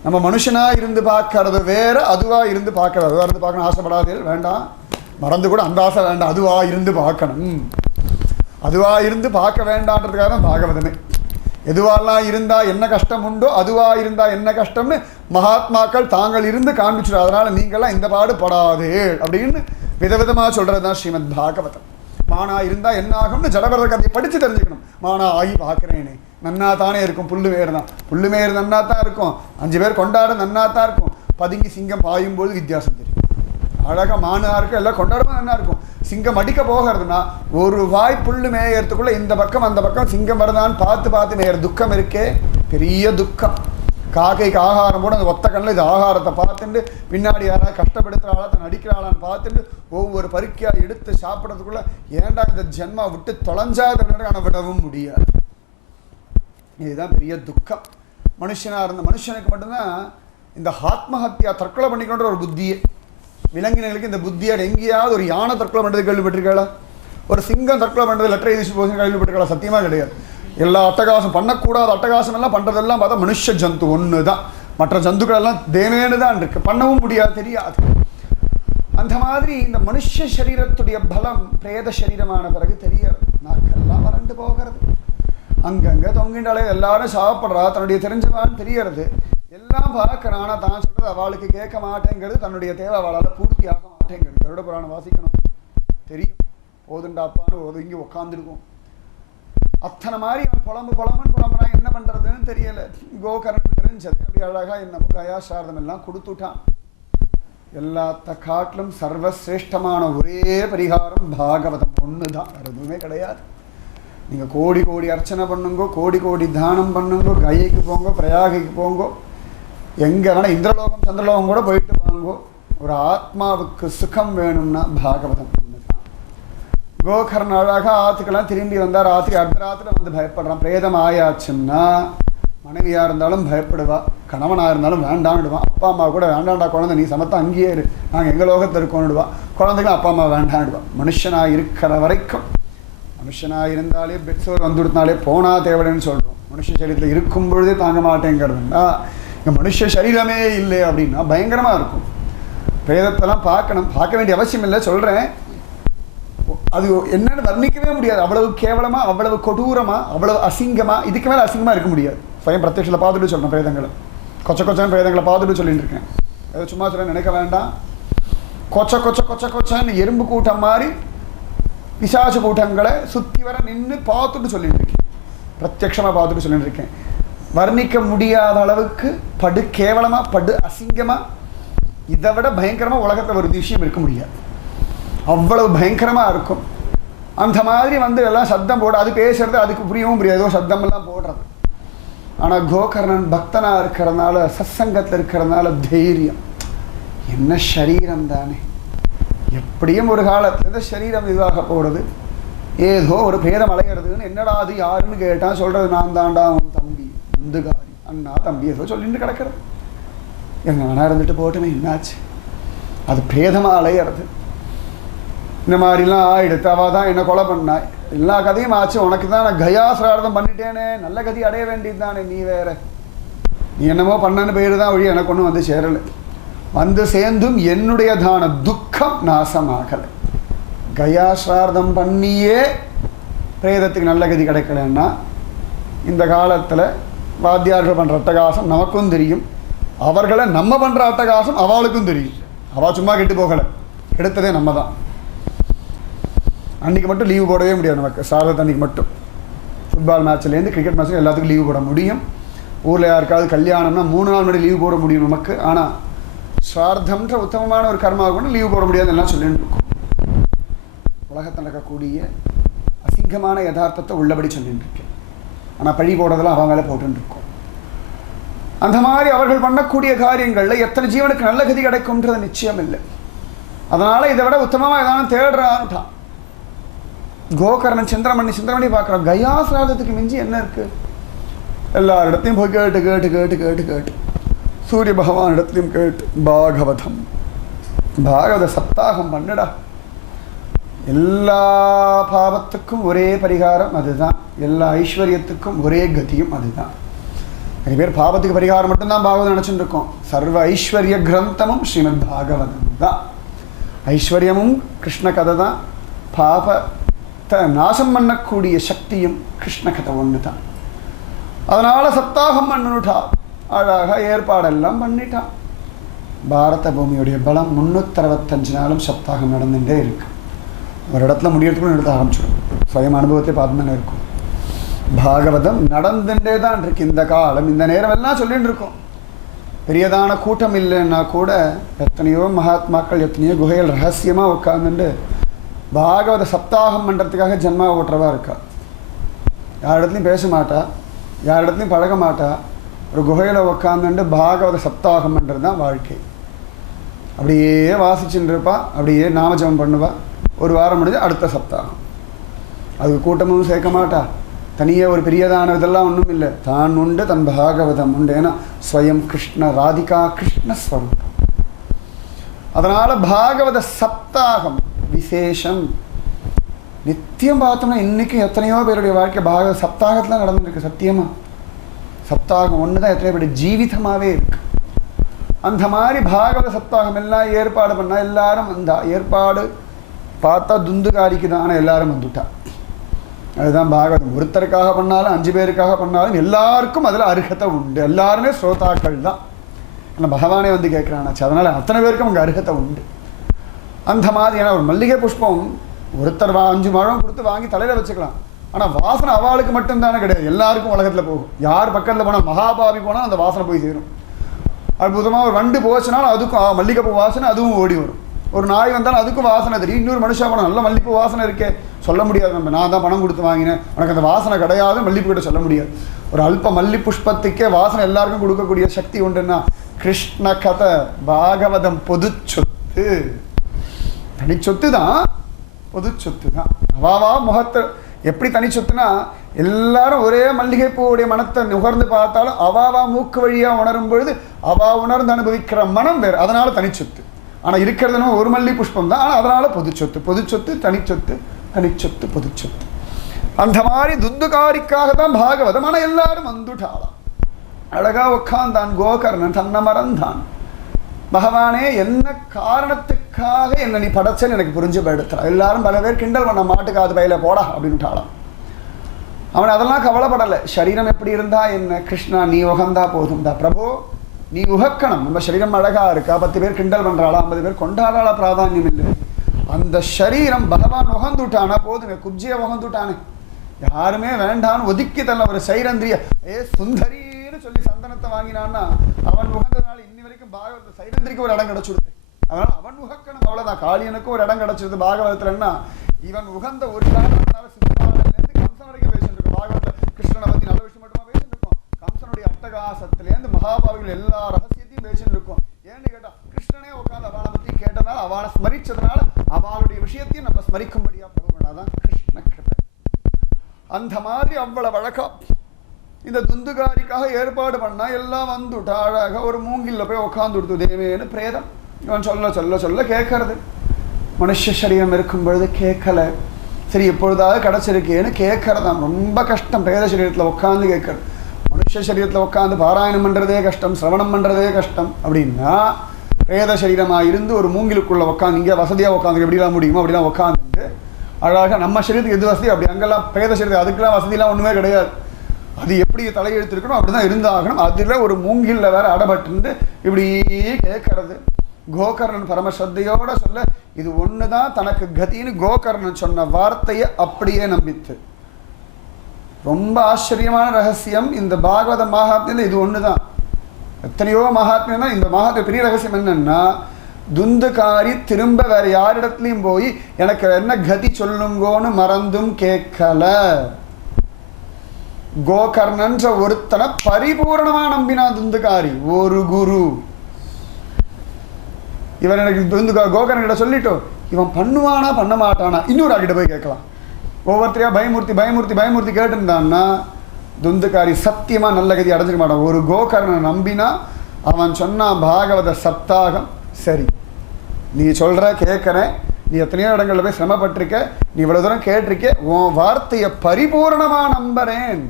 நம்ம மனுஷனாக இருந்து பார்க்கறது வேற, அதுவாக இருந்து பார்க்கறது. அதுவாக இருந்து பார்க்கணும் ஆசைப்படாதீர்கள், வேண்டாம், மறந்து கூட அந்த ஆசை வேண்டாம். அதுவாக இருந்து பார்க்கணும், அதுவாக இருந்து பார்க்க வேண்டான்றதுக்காக தான் பாகவதமே. எதுவாலாம் இருந்தால் என்ன கஷ்டம் உண்டோ அதுவாக இருந்தால் என்ன கஷ்டம்னு மகாத்மாக்கள் தாங்கள் இருந்து காண்பிச்சுடும். அதனால் நீங்களாம் இந்த பாடு படாதே அப்படின்னு விதவிதமாக சொல்கிறது தான் ஸ்ரீமத் பாகவதம். மானா இருந்தால் என்ன ஆகும்னு ஜடபரத கதையை படித்து தெரிஞ்சுக்கணும். மானா ஆகி பார்க்குறேனே நன்னா தானே இருக்கும், புல்லுமேறு தான், புல்லுமேறு நன்னா தான் இருக்கும், 5 பேர் கொண்டாட நன்னா தான் இருக்கும், பதுங்கி சிங்கம் பாயும்போது வித்தியாசம் தெரியும். அழகாக மானாக இருக்கும், எல்லாம் கொண்டாடும்போது நல்லா இருக்கும். சிங்கம் அடிக்க போகிறதுனா ஒரு வாய் புல்லு மேயறதுக்குள்ளே இந்த பக்கம் அந்த பக்கம் சிங்கம் வருதான்னு பார்த்து பார்த்து மேயற துக்கம் இருக்கே, பெரிய துக்கம். காக்கைக்கு ஆகாரம் போட அந்த ஒத்த கண்ணில் இது ஆகாரத்தை பார்த்துட்டு பின்னாடி யாராவது கஷ்டப்படுத்துகிறாளா தன் அடிக்கிறாளான்னு பார்த்துட்டு ஒவ்வொரு பருக்கையாக எடுத்து சாப்பிட்றதுக்குள்ளே ஏன்டா இந்த ஜென்மா விட்டு தொலைஞ்சாத விடவும் முடியாது. இதுதான் பெரிய துக்கம். மனுஷனாக இருந்த மனுஷனுக்கு மட்டும்தான் இந்த ஆத்மஹத்தியா தற்கொலை பண்ணிக்கொண்ட ஒரு புத்தியே. விலங்கினங்களுக்கு இந்த புத்தியாக எங்கேயாவது ஒரு யானை தற்கொலை பண்ணுறது கேள்விப்பட்டிருக்காளா? ஒரு சிங்கம் தற்கொலை பண்ணுறது லெட்டர் எழுதி போச்சு கேள்விப்பட்டிருக்காளா? சத்தியமாக கிடையாது. எல்லா அட்டகாசம் பண்ணக்கூடாத அட்டகாசம் எல்லாம் பண்ணுறதெல்லாம் பார்த்தா மனுஷ ஜந்து ஒன்று தான். மற்ற ஜந்துக்கள் எல்லாம் தேனேன்னு தான் இருக்குது, பண்ணவும் முடியாது, தெரியாது. அந்த மாதிரி இந்த மனுஷ சரீரத்துடைய பலம் பிரேத சரீரமான பிறகு தெரியாது. நாக்கெல்லாம் வறண்டு போகிறது, அங்கங்கே தொங்கின்றாலே எல்லாரும் சாப்பிட்றா, தன்னுடைய தெரிஞ்சவான்னு தெரியறது, எல்லாம் பார்க்கறான். ஆனால் தான் சொல்கிறது அவளுக்கு கேட்க மாட்டேங்கிறது, தன்னுடைய தேவை அவளால் பூர்த்தி ஆக மாட்டேங்கிறது. கருட புராணம் வாசிக்கணும் தெரியும், போதுண்டாப்பான்னு ஒதுங்கி உட்காந்துருக்கும். அத்தனை மாதிரி அவன் புலம்புன்னு புலம்புறான். என்ன பண்ணுறதுன்னு தெரியலை. கோகர்ணன் தெரிஞ்சது. அப்படி அழகாக என்னமோ கயா சாரதம் எல்லாம் கொடுத்துட்டான். எல்லாத்த காட்டிலும் சர்வசிரேஷ்டமான ஒரே பரிகாரம் பாகவதம் ஒன்று தான், வேறு எதுவுமே கிடையாது. நீங்கள் கோடி கோடி அர்ச்சனை பண்ணுங்கோ, கோடி கோடி தானம் பண்ணுங்கோ, கயைக்கு போங்கோ, பிரயாகைக்கு போங்கோ, எங்கே வேணால் இந்திரலோகம் சந்திரலோகம் கூட போயிட்டு வாங்கோ, ஒரு ஆத்மாவுக்கு சுகம் வேணும்னா பாகவதம் ஒன்று தான். கோகர்ணன் அழகாக ஆற்றுக்கெல்லாம் திரும்பி வந்தார். ராத்திரி அர்த்தராத்திரி வந்து பயப்படுறான். பிரேதம் ஆயாச்சுன்னா மனைவியாக இருந்தாலும் பயப்படுவா, கணவனாக இருந்தாலும் வேண்டான்னுடுவான். அப்பா அம்மா கூட வேண்டாண்டா குழந்தை, நீ சமத்தா அங்கேயே இரு, நாங்கள் எங்கள் லோகத்தில் இருக்கோன்னுடுவா. குழந்தைகளும் அப்பா அம்மா வேண்டான்னுடுவான். மனுஷனாக இருக்கிற வரைக்கும், மனுஷனாக இருந்தாலே பெட்சோர் வந்து கொடுத்தாலே போனா தேவைன்னு சொல்கிறோம். மனுஷ சரீரத்தில் இருக்கும் பொழுதே தாங்க மாட்டேங்கிறதுன்னா இங்கே மனுஷ சரீரமே இல்லை அப்படின்னா பயங்கரமாக இருக்கும். பிரேதத்தெல்லாம் பார்க்கணும், பார்க்க வேண்டிய அவசியம் இல்லை, சொல்கிறேன். அது என்னன்னு வர்ணிக்கவே முடியாது. அவ்வளவு கேவலமாக, அவ்வளவு கொடூரமாக, அவ்வளவு அசிங்கமாக, இதுக்கு மேலே அசிங்கமாக இருக்க முடியாது. பையன் பிரத்யட்சத்தில் பார்த்துட்டு சொல்கிறேன். பிரேதங்களை கொச்ச கொச்சன்னு பிரேதங்களை பார்த்துட்டு சொல்லிட்டு இருக்கேன். ஏதோ சும்மா சொல்ல நினைக்க வேண்டாம். கொச்ச கொச்ச கொச்ச கொச்சன்னு எறும்பு கூட்டம் மாதிரி பிசாசு கூட்டங்களை சுற்றி வர நின்று பார்த்துட்டு சொல்லிட்டு இருக்கேன். பிரத்யட்சமாக பார்த்துட்டு சொல்லிட்டு இருக்கேன். வர்ணிக்க முடியாத அளவுக்கு படு கேவலமாக, படு அசிங்கமாக, இதை விட பயங்கரமாக உலகத்தில் ஒரு விஷயம் இருக்க முடியாது. அவ்வளவு பயங்கரமாக இருக்கும். அந்த மாதிரி வந்து எல்லாம் சத்தம் போட, அது பேசுறது அதுக்கு புரியவும் புரியாது, ஏதோ சத்தமெல்லாம் போடுறது. ஆனால் கோகர்ணன் பக்தனாக இருக்கிறதுனால, சத்சங்கத்தில் இருக்கிறதுனால தைரியம். என்ன சரீரம் தானே, எப்படியும் ஒரு காலத்தில் இந்த சரீரம் இதுவாக போகிறது, ஏதோ ஒரு பேதம் அலைகிறதுன்னு. என்னடா அது யாருன்னு கேட்டால் சொல்கிறது, நான் தாண்டா உன் தம்பி இந்துகாரி, அண்ணா தம்பி ஏதோ சொல்லிட்டு கிடக்கிறது. எங்கள் வேணா இருந்துட்டு போட்டுமே, என்னாச்சு, அது பேதமாக அலைகிறது. இந்த மாதிரிலாம் ஆயிடுத்து. அவள் தான் என்னை கொலை பண்ணாய், எல்லா கதையும் ஆச்சு. உனக்கு தான் நான் கயாசிரார்த்தம் பண்ணிட்டேனே, நல்ல கதி அடைய வேண்டியது தானே, நீ வேற, நீ என்னமோ பண்ணன்னு பேர் தான் வழி, எனக்கு ஒன்றும் வந்து சேரலை. வந்து சேர்ந்தும் என்னுடைய தான துக்கம் நாசமாகலை. கயாசிரார்த்தம் பண்ணியே பிரேதத்துக்கு நல்ல கதி கிடைக்கலன்னா, இந்த காலத்தில் வாத்தியார்கள் பண்ணுற அட்டகாசம் நமக்கும் தெரியும், அவர்களை நம்ம பண்ணுற அட்டகாசம் அவளுக்கும் தெரியும். அவள் சும்மா கெட்டு போகலை, எடுத்ததே நம்ம தான். அன்றைக்கி மட்டும் லீவு போடவே முடியாது நமக்கு. சாரத அன்றைக்கி மட்டும் ஃபுட்பால் மேட்ச்லேருந்து கிரிக்கெட் மேட்ச் எல்லாத்துக்கும் லீவு போட முடியும். ஊரில் யாருக்காவது கல்யாணம்னா 3 நாள் முன்னாடி லீவு போட முடியும் நமக்கு. ஆனால் ஸ்ரார்த்தம்ன்ற உத்தமமான ஒரு கர்மாவுக்கு கூட லீவு போட முடியாதுன்னு எல்லாம் சொல்லிட்டு இருக்கோம். உலகத்தில் நடக்கக்கூடிய அசிங்கமான யதார்த்தத்தை உள்ளபடி சொல்லிட்டு இருக்கேன். ஆனால் பழி போடுறதெல்லாம் அவன் மேலே போட்டுருக்கோம். அந்த மாதிரி அவர்கள் பண்ணக்கூடிய காரியங்களில் எத்தனை ஜீவனுக்கு நல்ல கதி கிடைக்கும்ன்றது நிச்சயம் இல்லை. அதனால் இதை விட உத்தமமாக எதாவது தேடுறான்ட்டான் கோகர்ணன். சிந்திரமணி பார்க்குறான், கயாசிராதத்துக்கு மிஞ்சி என்ன இருக்குது? எல்லார் இடத்தையும் போய் கேட்டு கேட்டு கேட்டு கேட்டு கேட்டு சூரிய பகவான் இடத்துலையும் கேட்டு, பாகவத சப்தாகம் பண்ணுடா, எல்லா பாவத்துக்கும் ஒரே பரிகாரம் அதுதான், எல்லா ஐஸ்வர்யத்துக்கும் ஒரே கதியும் அதுதான். நிறைய பேர் பாவத்துக்கு பரிகாரம் மட்டும்தான் பாகவதம் நினச்சிட்டு இருக்கோம். சர்வ ஐஸ்வர்ய கிரந்தமும் ஸ்ரீமத் பாகவதம் தான். ஐஸ்வர்யமும் கிருஷ்ண கதை தான், பாபத்தை நாசம் பண்ணக்கூடிய சக்தியும் கிருஷ்ண கதை ஒன்று தான். அதனால் சப்தாகம் பண்ணுட்டா, அழகாக ஏற்பாடெல்லாம் பண்ணிட்டான். பாரத பூமியுடைய பலம் 365 நாளும் சப்தாகம் நடந்துகிட்டே இருக்கு. ஒரு இடத்துல முடியறதுக்குள்ள எடுத்து ஆரம்பிச்சிடும். சுயம் அனுபவத்தை பார்த்து தானே இருக்கும். பாகவதம் நடந்துட்டே தான் இருக்கு. இந்த காலம் இந்த நேரம் எல்லாம் சொல்லிட்டு இருக்கோம். பெரியதான கூட்டம் இல்லைன்னா கூட எத்தனையோ மகாத்மாக்கள் எத்தனையோ குகைகள் ரகசியமாக உட்காந்துட்டு பாகவத சப்தாகம் பண்ணுறதுக்காக ஜன்மா ஓட்டுறவா இருக்கா. யார் இடத்துலையும் பேச மாட்டா, யார் இடத்துலையும் பழக மாட்டா, ஒரு குகையில் உட்காந்துட்டு பாகவத சப்தாகம் பண்ணுறது தான் வாழ்க்கை. அப்படியே வாசிச்சுட்டு இருப்பா, அப்படியே நாமஜபம் பண்ணுவா. ஒரு வாரம் முடிஞ்சு அடுத்த சப்தாகம். அதுக்கு கூட்டமும் சேர்க்க மாட்டா, தனியே ஒரு பெரியதான இதெல்லாம் ஒன்றும் இல்லை, தான் உண்டு தன் பாகவதம் உண்டு. ஏன்னா ஸ்வயம் கிருஷ்ண ராதிகா கிருஷ்ண ஸ்வரூபம். அதனால் பாகவத சப்தாகம் விசேஷம். நித்தியம் பார்த்தோம்னா இன்றைக்கும் எத்தனையோ பேருடைய வாழ்க்கை பாகவத சப்தாகத்தில் நடந்துருக்கு. சத்தியமாக சப்தாகம் ஒன்று தான் எத்தனையோ பேருடைய ஜீவிதமாகவே இருக்கு. அந்த மாதிரி பாகவத சப்தாகம் எல்லாம் ஏற்பாடு பண்ணால் எல்லாரும் வந்தா. ஏற்பாடு பார்த்தா துந்துகாரிக்கு தானே எல்லாரும் வந்துட்டா. அதுதான் பாகவதம். ஒருத்தருக்காக பண்ணாலும் 5 பேருக்காக பண்ணாலும் எல்லாருக்கும் அதில் அருகத்தை உண்டு. எல்லாருமே ஸ்ரோதாக்கள் தான். ஆனால் பகவானே வந்து கேட்குறானாச்சு, அதனால் அத்தனை பேருக்கும் அங்கே அருகத்தை உண்டு. அந்த மாதிரி ஏன்னா ஒரு மல்லிகை புஷ்பம் ஒருத்தர் 5 முழம் கொடுத்து வாங்கி தலையில் வச்சுக்கலாம். ஆனால் வாசனை அவளுக்கு மட்டும்தானே கிடையாது, எல்லாருக்கும் உலகத்தில் போகும். யார் பக்கத்தில் போனால் மகாபாவி போனால் அந்த வாசனை போய் சேரும். அற்புதமாக ஒரு வண்டு போச்சுனாலும் அதுக்கும் மல்லிகைப்பூ வாசனை அதுவும் ஓடி வரும். ஒரு நாய் வந்தாலும் அதுக்கும் வாசனை தெரியும். இன்னொரு மனுஷா போனால் நல்ல மல்லிகைப்பூ வாசனை இருக்கே, சொல்ல முடியாது. நம்ம நான் தான் பணம் கொடுத்து வாங்கினேன், உனக்கு அந்த வாசனை கிடையாது, மல்லிகைப்பூ கிட்ட சொல்ல முடியாது. ஒரு அல்ப மல்லி புஷ்பத்துக்கே வாசனை எல்லாருக்கும் கொடுக்கக்கூடிய சக்தி உண்டுன்னா கிருஷ்ண கதை பாகவதம் பொது சொத்து. தனி சொத்து தான், பொது சொத்து தான். அவாவா முகத்தை எப்படி தனி சொத்துனா, எல்லாரும் ஒரே மல்லிகைப்பூவுடைய மனத்தை நுகர்ந்து பார்த்தாலும் அவாவா மூக்கு வழியாக உணரும் பொழுது அவா உணர்ந்து அனுபவிக்கிற மனம் வேறு, அதனால தனிச்சொத்து. ஆனால் இருக்கிறதுனா ஒரு மல்லி புஷ்பம் தான், ஆனால் அதனால பொது சொத்து. பொது சொத்து தனிச்சொத்து, தனிச்சொத்து பொது சொத்து. அந்த மாதிரி துந்துகாரிக்காக தான் பாகவதம். ஆனால் எல்லாரும் வந்துட்டாளாம். அழகா உட்காந்தான் கோகர்ணன், தன்னை மறந்தான். பகவானே, என்ன காரணத்துக்காக என்ன நீ படைச்சன்னு எனக்கு புரிஞ்சு போயிடுத்தான். எல்லாரும் பல பேர் கிண்டல் பண்ண, மாட்டுக்காது பயில போடா அப்படின்ட்டாளாம். அவன் அதெல்லாம் கவலைப்படலை. சரீரம் எப்படி இருந்தா என்ன, கிருஷ்ணா நீ உகந்தா போதும் தான். பிரபு நீ உகக்கணும். நம்ம சரீரம் அழகா இருக்கா, 10 பேர் கிண்டல் பண்றாளா, 50 பேர் கொண்டாடாளா, பிராதானியம் இல்லை. அந்த சரீரம் பகவான் உகந்துட்டானா போதுமே. குப்ஜியை உகந்துட்டானே, யாருமே வேண்டான்னு ஒதுக்கி தள்ள ஒரு சைரந்திரிய சுந்தரின்னு சொல்லி சந்தனத்தை வாங்கினான்னா அவன் உகந்ததுனால இன்னி வரைக்கும் பாகவத சைரந்திரிக்கு ஒரு இடம் கிடைச்சிருது. அதனால அவன் உகக்கணும், அவ்வளவுதான். காளியனுக்கும் ஒரு இடம் கிடைச்சிருது பாகவதத்துலன்னா. இவன் உகந்த ஒரு காரணத்தினால சிவபாகத்திலேருந்து கம்சன் வரைக்கும் பேசிட்டு இருக்கோம். பாகவத கிருஷ்ணனை பத்தி நல்ல விஷயம் மட்டுமா பேசிட்டு இருக்கோம். கம்சனுடைய அட்டகாசத்திலேருந்து மகாபாவிகள் எல்லா ரகசியத்தையும் பேசிட்டு இருக்கோம். ஏன்னு கேட்டா கிருஷ்ணனே உட்காந்து அவளை பத்தி கேட்டனால, அவளை ஸ்மரிச்சதுனால அவளுடைய விஷயத்தையும் நம்ம ஸ்மரிக்கும்படியா பிரபுனாதான் கிருஷ்ண கிருபை. அந்த மாதிரி அவ்வளவு வழக்கம் இந்த துந்துகாரிக்காக ஏற்பாடு பண்ணா எல்லாம் வந்துட்டா. அழகாக ஒரு மூங்கில்ல போய் உட்காந்து கொடுத்து தேவேன்னு பிரேதம். இவன் சொல்ல சொல்ல சொல்ல கேட்கறது. மனுஷ சரீரம் இருக்கும் பொழுது கேட்கல. சரி எப்பொழுதாவது கிடச்சிருக்கேன்னு கேட்கறதான் ரொம்ப கஷ்டம். பிரேத சரீரத்தில் உட்காந்து கேட்கறது. மனுஷ சரீரத்தில் உட்காந்து பாராயணம் பண்ணுறதே கஷ்டம், சிரவணம் பண்ணுறதே கஷ்டம். அப்படின்னா பிரேத சரீரமாக இருந்து ஒரு மூங்கிலுக்குள்ளே உட்காந்து இங்கே வசதியாக உட்காந்து எப்படிலாம் முடியுமோ அப்படிலாம் உட்காந்துட்டு அழகாக நம்ம சரீரத்துக்கு எது வசதி அப்படி அங்கெல்லாம் பிரேத சரீரம் அதுக்கெல்லாம் வசதியெல்லாம் ஒன்றுமே கிடையாது. அது எப்படி தலையெழுத்து இருக்கணும் அப்படி தான் இருந்தாகணும். அதில் ஒரு மூங்கில்ல வேற அடபட்டு இப்படி கேட்கறது. கோகர்ணன் பரமஸ்ரத்தையோட சொல்ல இது ஒன்று தான் தனக்கு கதின்னு கோகர்ணன் சொன்ன வார்த்தையை அப்படியே நம்பித்து. ரொம்ப ஆச்சரியமான ரகசியம் இந்த பாகவத மகாத்மியம். இது ஒன்று தான். எத்தனையோ மகாத்மியம் தான். இந்த மகாத்மிய பெரிய ரகசியம் என்னன்னா, துந்துகாரி திரும்ப வேற யாரிடத்துலையும் போய் எனக்கு என்ன கதி சொல்லுங்கோன்னு மறந்தும் கேட்கல. கோகர்ணன்ற ஒருத்தனை பரிபூர்ணமா நம்பினா துந்துகாரி. ஒரு குரு இவன் எனக்கு கோகர்ணன் கிட்ட சொல்லிட்டோம், இவன் பண்ணுவானா பண்ண மாட்டானா இன்னொரு ஆகிட்ட போய் கேட்கலாம். ஒவ்வொருத்தரையா பயமூர்த்தி பயமூர்த்தி பயமூர்த்தி கேட்டுருந்தான்னா துந்துகாரி சத்தியமா நல்ல கதி அடைஞ்சிக்க மாட்டான். ஒரு கோகர்ணனை நம்பினா அவன் சொன்னான் பாகவத சப்தாகம் சரி, நீ சொல்ற கேட்கறேன், நீ எத்தனையோ இடங்கள்ல போய் சிரமப்பட்டிருக்க, நீ இவ்வளவு தூரம் கேட்டிருக்க, உன் வார்த்தையை பரிபூர்ணமா நம்புறேன்.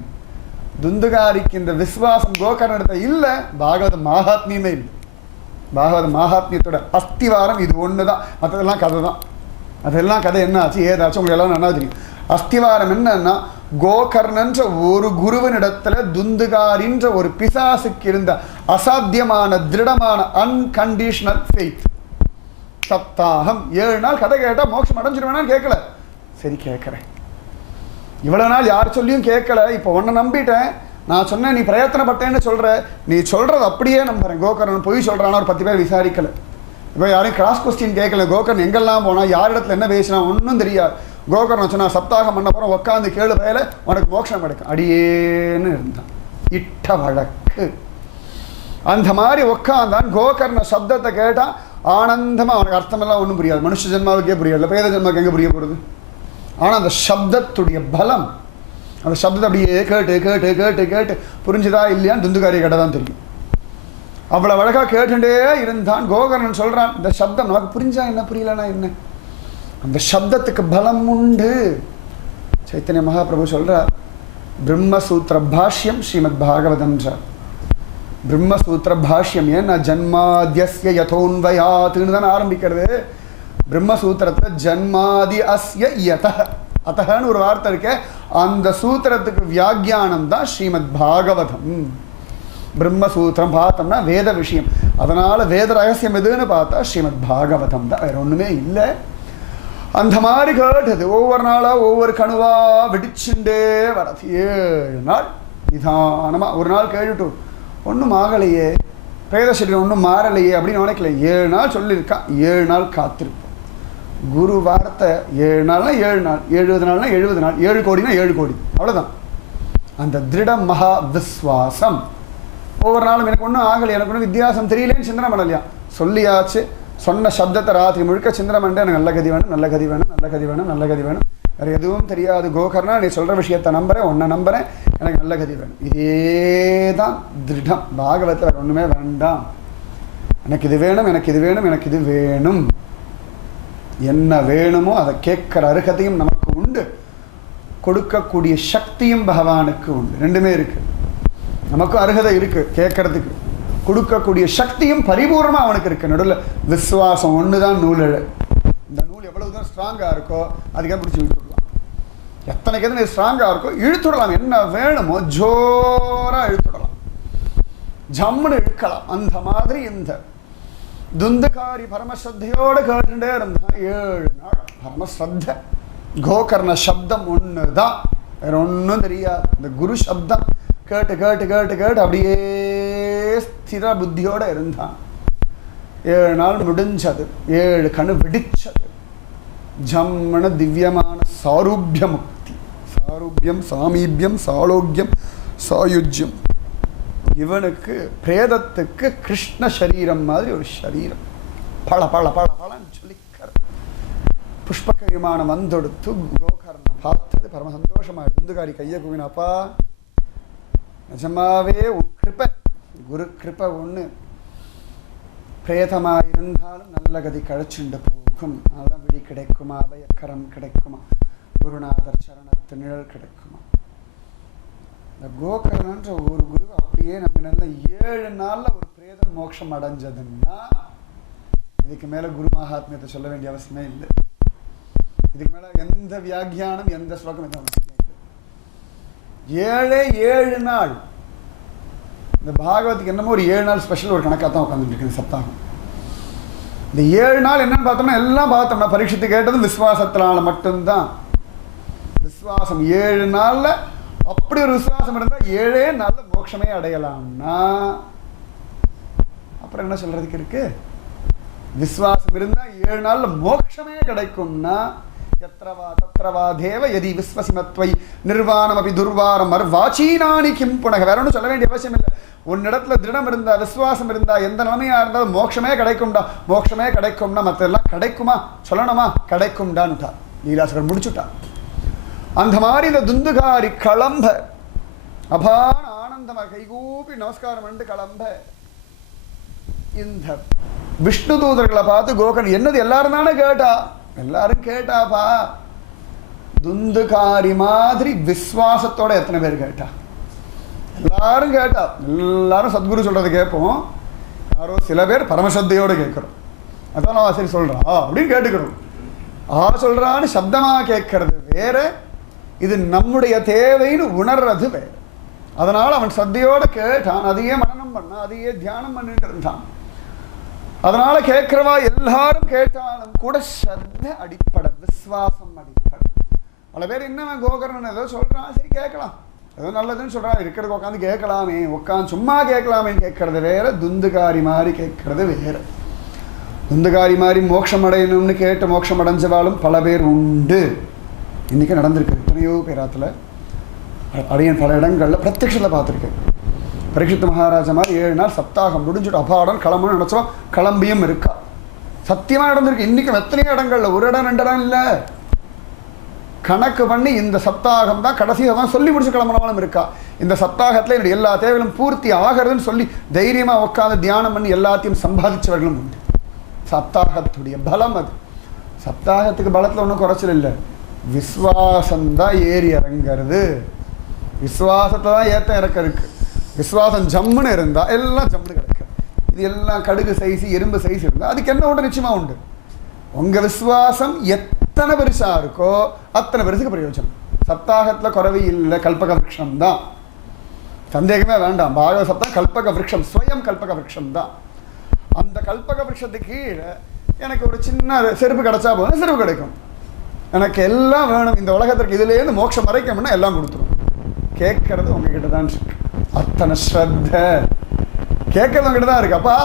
துந்துகாரிக்கு இந்த விசுவாசம் கோகர்ணத்தை இல்லை, பாகவத மகாத்மியமே இல்லை. பாகவத மகாத்மியத்தோட அஸ்திவாரம் இது ஒன்று தான். மற்றதெல்லாம் கதை தான். அதெல்லாம் கதை என்ன ஆச்சு ஏதாச்சும் உங்களுக்கு எல்லாம் நல்லா தெரியும். அஸ்திவாரம் என்னன்னா, கோகர்ணன்ற ஒரு குருவனிடத்துல துந்துகாரின்ற ஒரு பிசாசுக்கு இருந்த அசாத்தியமான திருடமான அன்கண்டிஷனல் ஃபெய்த். சப்தாகம் 7 நாள் கதை கேட்டா மோட்சம் அடைஞ்சிருவேனான்னு கேட்கல. சரி கேட்கறேன், இவ்வளவு நாள் யார் சொல்லியும் கேட்கல, இப்போ உன்னை நம்பிட்டேன், நான் சொன்னேன் நீ பிரயத்தனப்பட்டேன்னு சொல்ற, நீ சொல்றது அப்படியே நம்புறேன். கோகர்ணன் பொய் சொல்றானா ஒரு 10 பேர் விசாரிக்கல. இப்போ யாரும் கிராஸ் கொஸ்டின் கேட்கல. கோகர்ணன் எங்கெல்லாம் போனா யார் இடத்துல என்ன பேசினா ஒன்றும் தெரியாது. கோகர்ணன் சொன்னா சப்தாகம் பண்ண போறோம், உட்காந்து கேளு பயல உனக்கு மோட்சம் கிடைக்கும் அடியேன்னு இருந்தான். இட்ட வழக்கு. அந்த மாதிரி உட்காந்தான். கோகர்ண சப்தத்தை கேட்டான் ஆனந்தமா. அவனுக்கு அர்த்தமெல்லாம் ஒன்றும் புரியாது, மனுஷ ஜென்மாவுக்கே புரியாது, பிரேத ஜென்மாவுக்கு எங்கே புரிய போகிறது. ஆனால் அந்த சப்தத்துடைய பலம், அந்த சப்தத்தை அப்படியே கேட்டு கேட்டு கேட்டு கேட்டு புரிஞ்சுதா இல்லையான்னு துந்துகாரி கேட்ட தான் தெரியும். அவ்வளோ அழகாக கேட்டுட்டே இருந்தான். கோகர்ணன் சொல்கிறான், இந்த சப்தம் நமக்கு புரிஞ்சா என்ன புரியலன்னா என்ன, அந்த சப்தத்துக்கு பலம் உண்டு. சைத்தன்ய மகாபிரபு சொல்கிறார், பிரம்மசூத்திர பாஷ்யம் ஸ்ரீமத் பாகவதம்ன்றார். பிரம்மசூத்திர பாஷ்யம் ஏன்னா ஜன்மாத்யஸ்ய யதோன்வயாத்துன்னு தானே ஆரம்பிக்கிறது. பிரம்மசூத்திரத்தில் ஜன்மாதி அஸ்ய யதஹ அத்தஹன்னு ஒரு வார்த்தை இருக்கு. அந்த சூத்திரத்துக்கு வியாக்கியானம் தான் ஸ்ரீமத் பாகவதம். பிரம்மசூத்திரம் பார்த்தோம்னா வேத விஷயம். அதனால வேத ரகசியம் எதுன்னு பார்த்தா ஸ்ரீமத் பாகவதம் தான், வேற ஒண்ணுமே இல்லை. அந்த மாதிரி கேட்டது ஒவ்வொரு நாளாக ஒவ்வொரு கணுவாக வெடிச்சுட்டே வரது 7 நாள் நிதானமாக. ஒரு நாள் கேட்டுட்டு ஒன்றும் ஆகலையே, பிரேத சரீரம் ஒன்றும் மாறலையே அப்படின்னு நினைக்கல. 7 நாள் சொல்லியிருக்கான், 7 நாள் காத்திருப்போம். குரு வார்த்தை 7 நாள்னா 7 நாள், 70 நாள்னா 70 நாள், 7 கோடினா 7 கோடி, அவ்வளோதான். அந்த திருட மகா விஸ்வாசம். ஒவ்வொரு நாளும் எனக்கு ஒன்றும் ஆகலை, எனக்கு ஒன்றும் வித்தியாசம் தெரியலேன்னு சிந்தனை பண்ணலையா, சொல்லியாச்சு. சொன்ன சப்தத்தை ராத்திரி முழுக்க சிந்தனை பண்ணிட்டு எனக்கு நல்ல கதி வேணும், நல்ல கதி வேணும், நல்ல கதி வேணும், நல்ல கதி வேணும், வேறு எதுவும் தெரியாது கோகர்ணா, நீ சொல்கிற விஷயத்தை நம்புகிறேன், உன்னை நம்புகிறேன், எனக்கு நல்ல கதி வேணும். இதே தான் திருடம். பாகவத்தில் வேறு ஒன்றுமே வேண்டாம். எனக்கு இது வேணும், எனக்கு இது வேணும், எனக்கு இது வேணும். என்ன வேணுமோ அதை கேட்குற அருகதையும் நமக்கு உண்டு, கொடுக்கக்கூடிய சக்தியும் பகவானுக்கு உண்டு. ரெண்டுமே இருக்குது. நமக்கும் அருகதை இருக்குது கேட்கறதுக்கு, கொடுக்கக்கூடிய சக்தியும் பரிபூர்ணமாக அவனுக்கு இருக்கு. நடுவில் விஸ்வாசம் ஒன்று தான் நூலிழ. இந்த நூல் எவ்வளவு தான் ஸ்ட்ராங்காக இருக்கோ அதுக்காக பிடிச்சி இழுத்துடலாம். எத்தனைக்கு எத்தனை ஸ்ட்ராங்காக இருக்கோ இழுத்துடலாம். என்ன வேணுமோ ஜோராக இழுத்துடலாம், ஜம்முன்னு இழுக்கலாம். அந்த மாதிரி இந்த துந்துகாரி பரமஸ்ரத்தையோடு கேட்டுட்டே இருந்தான் 7 நாள். பரமஸ்ரத்த கோகர்ண சப்தம் ஒன்று தான், வேற ஒன்றும் தெரியாது. இந்த குரு சப்தம் கேட்டு கேட்டு கேட்டு கேட்டு அப்படியே ஸ்திர புத்தியோடு இருந்தான். 7 நாள் முடிஞ்சது, 7 கணு வெடிச்சது. ஜம்மன திவ்யமான சாரூபிய முக்தி. சாரூபியம், சாமீபியம், சாலோக்கியம், சாயுஜ்யம். இவனுக்கு பிரேதத்துக்கு கிருஷ்ண சரீரம் மாதிரி ஒரு சரீரம். பல பல பல பலன்னு சொல்லிக்கிறது. புஷ்பக விமானம் வந்தொடுத்து கோகர்ணம் பார்த்தது பரம சந்தோஷமா. துந்துகாரி கையை குவினாப்பா, நிஜமாவே உன் கிருப்பை, குரு கிருப்பை ஒன்று. பிரேதமாக இருந்தாலும் நல்ல கதி கழிச்சுண்டு போகும். அதெல்லாம் விழி கிடைக்குமா, அபயக்கரம் கிடைக்குமா, குருநாதர் சரணத்து நிழல் கிடைக்குமா. இந்த கோகர்ணன்ற ஒரு குரு அப்படியே நம்ம நல்ல 7 நாளில் ஒரு பிரேதம் மோட்சம் அடைஞ்சதுன்னா இதுக்கு மேலே குரு மகாத்மியத்தை சொல்ல வேண்டிய அவசியமே இல்லை. இதுக்கு மேலே எந்த வியாக்கியானம், எந்த ஸ்லோகம் எந்த அவசியமே இல்லை. 7 நாள். இந்த பாகவத்துக்கு என்னமோ ஒரு 7 நாள் ஸ்பெஷல் ஒரு கணக்காக தான் உட்காந்துருக்கு சப்தாகம். இந்த 7 நாள் என்னன்னு பார்த்தோம்னா எல்லாம் பார்த்தோம்னா பரீட்சித்து கேட்டதும் விஸ்வாசத்தினால மட்டும்தான். விஸ்வாசம் 7 நாளில் அப்படி ஒரு விசுவாசம் இருந்தால் 7 நாளில் மோட்சமே அடையலாம்னா அப்புறம் என்ன சொல்றதுக்கு இருக்கு? விசுவாசம் இருந்தால் 7 நாளில் மோட்சமே கிடைக்கும்னா யத்ரவா தத்ரவா தேவ யதி விஸ்வசிமத்வை நிர்வாணம் அப்படி துர்வாரம் மர்வாச்சீனானி கிம் புனக. வேற ஒன்றும் சொல்ல வேண்டிய அவசியம் இல்லை. உன்னிடத்துல திருடம் இருந்தா, விசுவாசம் இருந்தா, எந்த நிலைமையா இருந்தாலும் மோட்சமே கிடைக்கும்டா. மோட்சமே கிடைக்கும்னா மற்றெல்லாம் கிடைக்குமா சொல்லணுமா? கிடைக்கும்டான்னுட்டா லீலாசகர் முடிச்சுட்டா. அந்த மாதிரி இந்த துந்துகாரி கிளம்ப அபான ஆனந்தமாக கைகூப்பி நமஸ்காரம் பண்ணி கிளம்ப இந்த விஷ்ணு தூதர்களை பார்த்து கோகர்ணன் என்னது எல்லாரும் தானே கேட்டா, எல்லாரும் கேட்டாப்பா. துந்துகாரி மாதிரி விஸ்வாசத்தோட எத்தனை பேர் கேட்டா? எல்லாரும் கேட்டா. எல்லாரும் சத்குரு சொல்றது கேட்போம், யாரோ சில பேர் பரமசத்தையோடு கேட்கிறோம். அதான் நான் சரி சொல்றா அப்படின்னு கேட்டுக்கிறோம். சொல்றான்னு சப்தமா கேட்கறது வேற, இது நம்முடைய தேவைன்னு உணர்றது வேற. அதனால அவன் சத்தையோட கேட்டான், அதையே மனனம் பண்ண, அதையே தியானம் பண்ணிட்டு இருந்தான். அதனால கேட்கிறவா எல்லாரும் கேட்டாலும் கூட ஸ்ரத்த அடிப்படை, விஸ்வாசம் அடிப்படை. பல பேர் என்ன கோகர்ணன் ஏதோ சொல்றான், சரி கேட்கலாம், ஏதோ நல்லதுன்னு சொல்றான், இருக்கிறதுக்கு உட்காந்து கேட்கலாமே, உட்காந்து சும்மா கேட்கலாமேன்னு கேட்கறது வேற, துந்துகாரி மாதிரி கேட்கறது வேற. துந்துகாரி மாதிரி மோட்சம் அடையணும்னு கேட்டு மோட்சம் அடைஞ்சவாலும் பல பேர் உண்டு. இன்னைக்கு நடந்திருக்கு எத்தனையோ பேராத்துல. அடையன் பல இடங்களில் பிரத்யட்சத்தில் பார்த்துருக்கேன். பரீட்சித் மகாராஜா மாதிரி 7 நாள் சப்தாகம் முடிஞ்சுட்டு அபாடம் கிளம்புன்னு நினச்சோம், கிளம்பியும் இருக்கா. சத்தியமாக நடந்திருக்கு. இன்றைக்கும் எத்தனையோ இடங்கள்ல, ஒரு இடம் 2 இடம் இல்லை, கணக்கு பண்ணி இந்த சப்தாகம் தான் கடைசியாக தான் சொல்லி முடிச்சு கிளம்புறவனும் இருக்கா. இந்த சப்தாகத்தில் என்னுடைய எல்லா தேவைகளும் பூர்த்தி ஆகிறதுன்னு சொல்லி தைரியமாக உட்காந்து தியானம் பண்ணி எல்லாத்தையும் சம்பாதிச்சவர்களும் உண்டு. சப்தாகத்துடைய பலம் அது. சப்தாகத்துக்கு பலத்தில் ஒன்றும் குறைச்சல் இல்லை, விஸ்வாசம்தான் ஏறி இறங்கிறது. விஸ்வாசத்தை தான் ஏற்ற இறக்க இருக்கு. விஸ்வாசம் ஜம்முன்னு இருந்தால் எல்லாம் ஜம்முன்னு கிடக்கு. இது எல்லாம் கடுகு சைஸு எறும்பு சைஸ் இருந்தால் அதுக்கு என்ன உண்டு? நிச்சயமாக உண்டு. உங்கள் விஸ்வாசம் எத்தனை பெருசாக இருக்கோ அத்தனை பெருசுக்கு பிரயோஜனம். சப்தாகத்தில் குறவை இல்லை, கல்பக விருட்சம் தான், சந்தேகமே வேண்டாம். பாகவத சப்தம் கல்பக விருட்சம், ஸ்வயம் கல்பக விருட்சம் தான். அந்த கல்பக விருட்சத்துக்கு கீழே எனக்கு ஒரு சின்ன செருப்பு கிடைச்சா போதும், செருப்பு கிடைக்கும். எனக்கு எல்லாம் வேணும், இந்த உலகத்திற்கு இதுலேருந்து மோட்சம் வரைக்கும்னா எல்லாம் கொடுத்துரும். கேட்கறது உங்ககிட்ட தான் இருக்கு. அத்தனை ஸ்ரத்த கேட்கறது உங்ககிட்ட தான் இருக்கு. அப்பா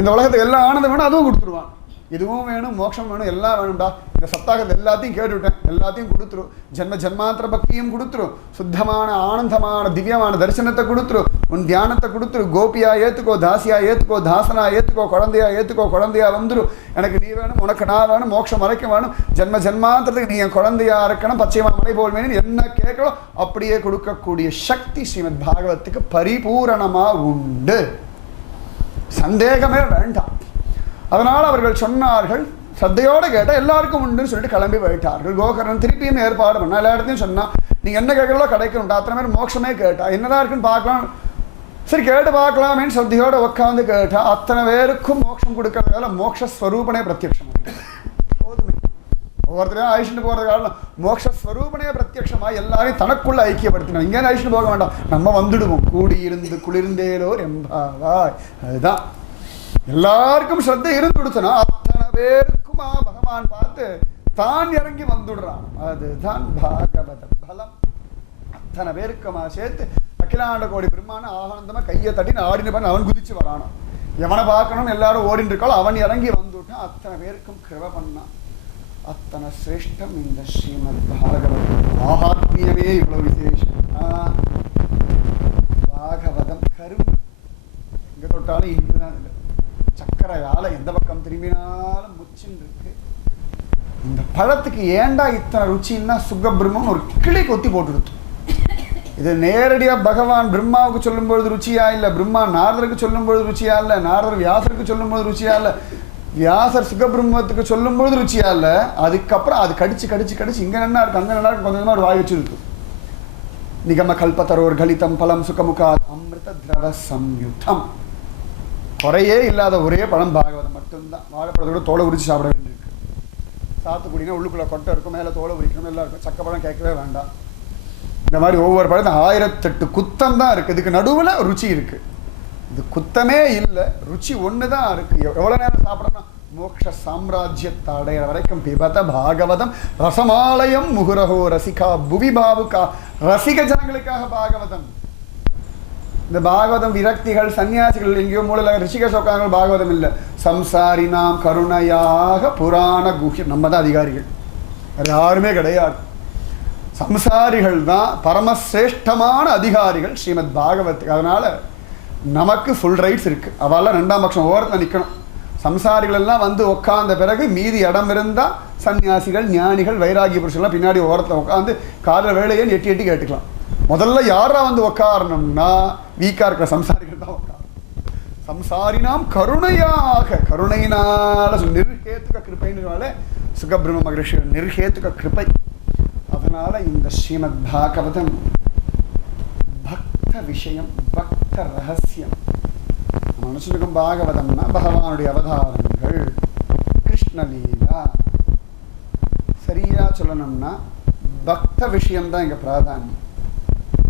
இந்த உலகத்துக்கு எல்லாம் ஆனந்தம் வேணும், அதுவும் கொடுத்துருவான். இதுவும் வேணும், மோட்சம் வேணும், எல்லாம் வேணும்டா. இந்த சப்தாகத்தை எல்லாத்தையும் கேட்டுவிட்டேன், எல்லாத்தையும் கொடுத்துரும். ஜென்ம ஜென்மாந்திர பக்தியும் கொடுத்துரும். சுத்தமான ஆனந்தமான திவ்யமான தரிசனத்தை கொடுத்துரும். உன் தியானத்தை கொடுத்துரும். கோபியா ஏற்றுக்கோ, தாசியா ஏற்றுக்கோ, தாசனா ஏற்றுக்கோ, குழந்தையா ஏற்றுக்கோ, குழந்தையா வந்துடும். எனக்கு நீ வேணும், உனக்கு நான் வேணும், மோட்சம் வரைக்கும் வேணும், ஜென்ம ஜென்மாந்திரத்துக்கு நீ என் குழந்தையா இருக்கணும், பச்சைமா மலை போல் வேணும், என்ன கேட்கணும் அப்படியே கொடுக்கக்கூடிய சக்தி ஸ்ரீமத் பாகவத்துக்கு பரிபூரணமாக உண்டு. சந்தேகமே வேண்டாம். அதனால் அவர்கள் சொன்னார்கள், சத்தையோடு கேட்டால் எல்லாருக்கும் உண்டுன்னு சொல்லிட்டு கிளம்பி போயிட்டார்கள். கோகர்ணன் திருப்பியும் ஏற்பாடு பண்ணா, எல்லா இடத்தையும் சொன்னால் நீங்கள் என்ன கேட்கறதோ கிடைக்கணும். அத்தனை பேர் மோட்சமே கேட்டா, என்னதான் இருக்குன்னு பார்க்கலாம், சரி கேட்டு பார்க்கலாமேன்னு சத்தையோடு உட்காந்து கேட்டா அத்தனை பேருக்கும் மோட்சம் கொடுக்கறதால மோட்சஸ்வரூபனே பிரத்யட்சம். போதுமே, ஒவ்வொருத்தரையும் ஐஷ்ணு போகிறது காரணம் மோட்சஸ்வரூபனே பிரத்யட்சமாக எல்லாரையும் தனக்குள்ள ஐக்கியப்படுத்தினோம். இங்கே ஐஷ்ணு போக வேண்டாம், நம்ம வந்துடுவோம். கூடியிருந்து குளிர்ந்தேலோர் எம்பாவாய். அதுதான் எல்லாருக்கும் ஸ்ரத்தை இருந்து கொடுத்தனா அத்தனை பேருக்குமா பகவான் பார்த்து தான் இறங்கி வந்துடுறான். அதுதான் பாகவத பலம். அத்தனை பேருக்குமா சேர்த்து அகிலாண்ட கோடி பிரம்மாண்ட ஆனந்தமா கையை தட்டின்னு ஆடின பண்ண அவன் குதிச்சு வரானோ. எவனை பார்க்கணும் எல்லாரும் ஓடிட்டு இருக்காளோ அவன் இறங்கி வந்துட்டான். அத்தனை பேருக்கும் கிருப பண்ணான். அத்தனை சிரேஷ்டம் இந்த ஸ்ரீமத் பாகவதம். ஆத்மீயமே இவ்வளவு விசேஷம். பாகவதம் கரும்பு எங்க தொட்டாலும் இனிப்புதான் இல்லை. சக்கரையால எந்த பக்கம் திரும்பினாலும் முச்சின்னு இருக்கு. இந்த பழத்துக்கு ஏண்டா இத்தனை ருச்சின்னா சுகபிரம்மன் ஒரு கிளி கொத்தி போட்டுடுத்து. இது நேரடியாக பகவான் பிரம்மாவுக்கு சொல்லும்பொழுது ருச்சியா இல்லை, பிரம்மா நாரதருக்கு சொல்லும்பொழுது ருச்சியா இல்லை, நாரதர் வியாசருக்கு சொல்லும்போது ருச்சியா இல்லை, வியாசர் சுகபிரம்மத்துக்கு சொல்லும்பொழுது ருச்சியா இல்லை. அதுக்கப்புறம் அது கடிச்சு கடிச்சு கடிச்சு இங்கே நல்லா இருக்கு அங்கே நல்லா இருக்கு, கொஞ்சம் கொஞ்சமாக ஒரு வாய் வச்சுருக்கு. நிகம கல்பத்தரோர் கலிதம் பலம் சுகமுகா அமிர்த திரவ சம்யுத்தம். குறையே இல்லாத ஒரே பழம் பாகவதம் மட்டும்தான். வாழைப்பழத்தோட தோலை உரிச்சு சாப்பிட வேண்டியிருக்கு. சாத்துக்குடினா உள்ளுக்குள்ளே கொட்டை இருக்கும், மேலே தோலை உரிக்கணும், எல்லாம் இருக்கும். சக்கப்பழம் கேட்கவே வேண்டாம். இந்த மாதிரி ஒவ்வொரு பழத்தும் 1008 குத்தம் தான் இருக்குது. இதுக்கு நடுவில் ருச்சி இருக்குது. இது குத்தமே இல்லை, ருச்சி ஒன்று தான் இருக்குது. எவ்வளோ நேரம் சாப்பிடணும்? மோட்ச சாம்ராஜ்யத்தை அடையிற வரைக்கும் பிபத பாகவதம் ரசமாலயம் முகுரஹோ ரசிகா புவி பாபுகா. ரசிக ஜனங்களுக்காக பாகவதம். இந்த பாகவதம் விரக்திகள் சன்னியாசிகள் எங்கேயோ மூலையில் ரிஷிக சோக்காங்கள் பாகவதம் இல்லை. சம்சாரி நாம் கருணையாக புராண குஹ்யம். நம்ம தான் அதிகாரிகள், அது யாருமே கிடையாது. சம்சாரிகள் தான் பரமசிரேஷ்டமான அதிகாரிகள் ஸ்ரீமத் பாகவத்துக்கு. அதனால் நமக்கு ஃபுல் ரைட்ஸ் இருக்குது. அவெல்லாம் 2ஆம் பட்சம் ஓரத்தில் நிற்கணும். சம்சாரிகள் எல்லாம் வந்து உட்கார்ந்த பிறகு மீதி இடம் இருந்தால் சன்னியாசிகள் ஞானிகள் வைராகிய புருஷன்லாம் பின்னாடி ஓரத்தில் உட்காந்து காதல் வேலையை எட்டி எட்டி கேட்டுக்கலாம். முதல்ல யாரா வந்து உட்காரணும்னா வீக்காக இருக்கிற சம்சாரிகள் தான் உட்காரணும். சம்சாரினாம் கருணையாக, கருணையினால நிர்ஹேத்துக கிருப்பைனால சுகபிரம்ம மகரிஷி நிர்ஹேத்துக கிருப்பை. அதனால இந்த ஸ்ரீமத் பாகவதம் பக்த விஷயம், பக்த ரகசியம். மனுஷனுக்கும் பாகவதம்னா பகவானுடைய அவதாரங்கள், கிருஷ்ணலீலா. சரியா சொல்லணும்னா பக்த விஷயம்தான் இங்கே பிராதானியம்.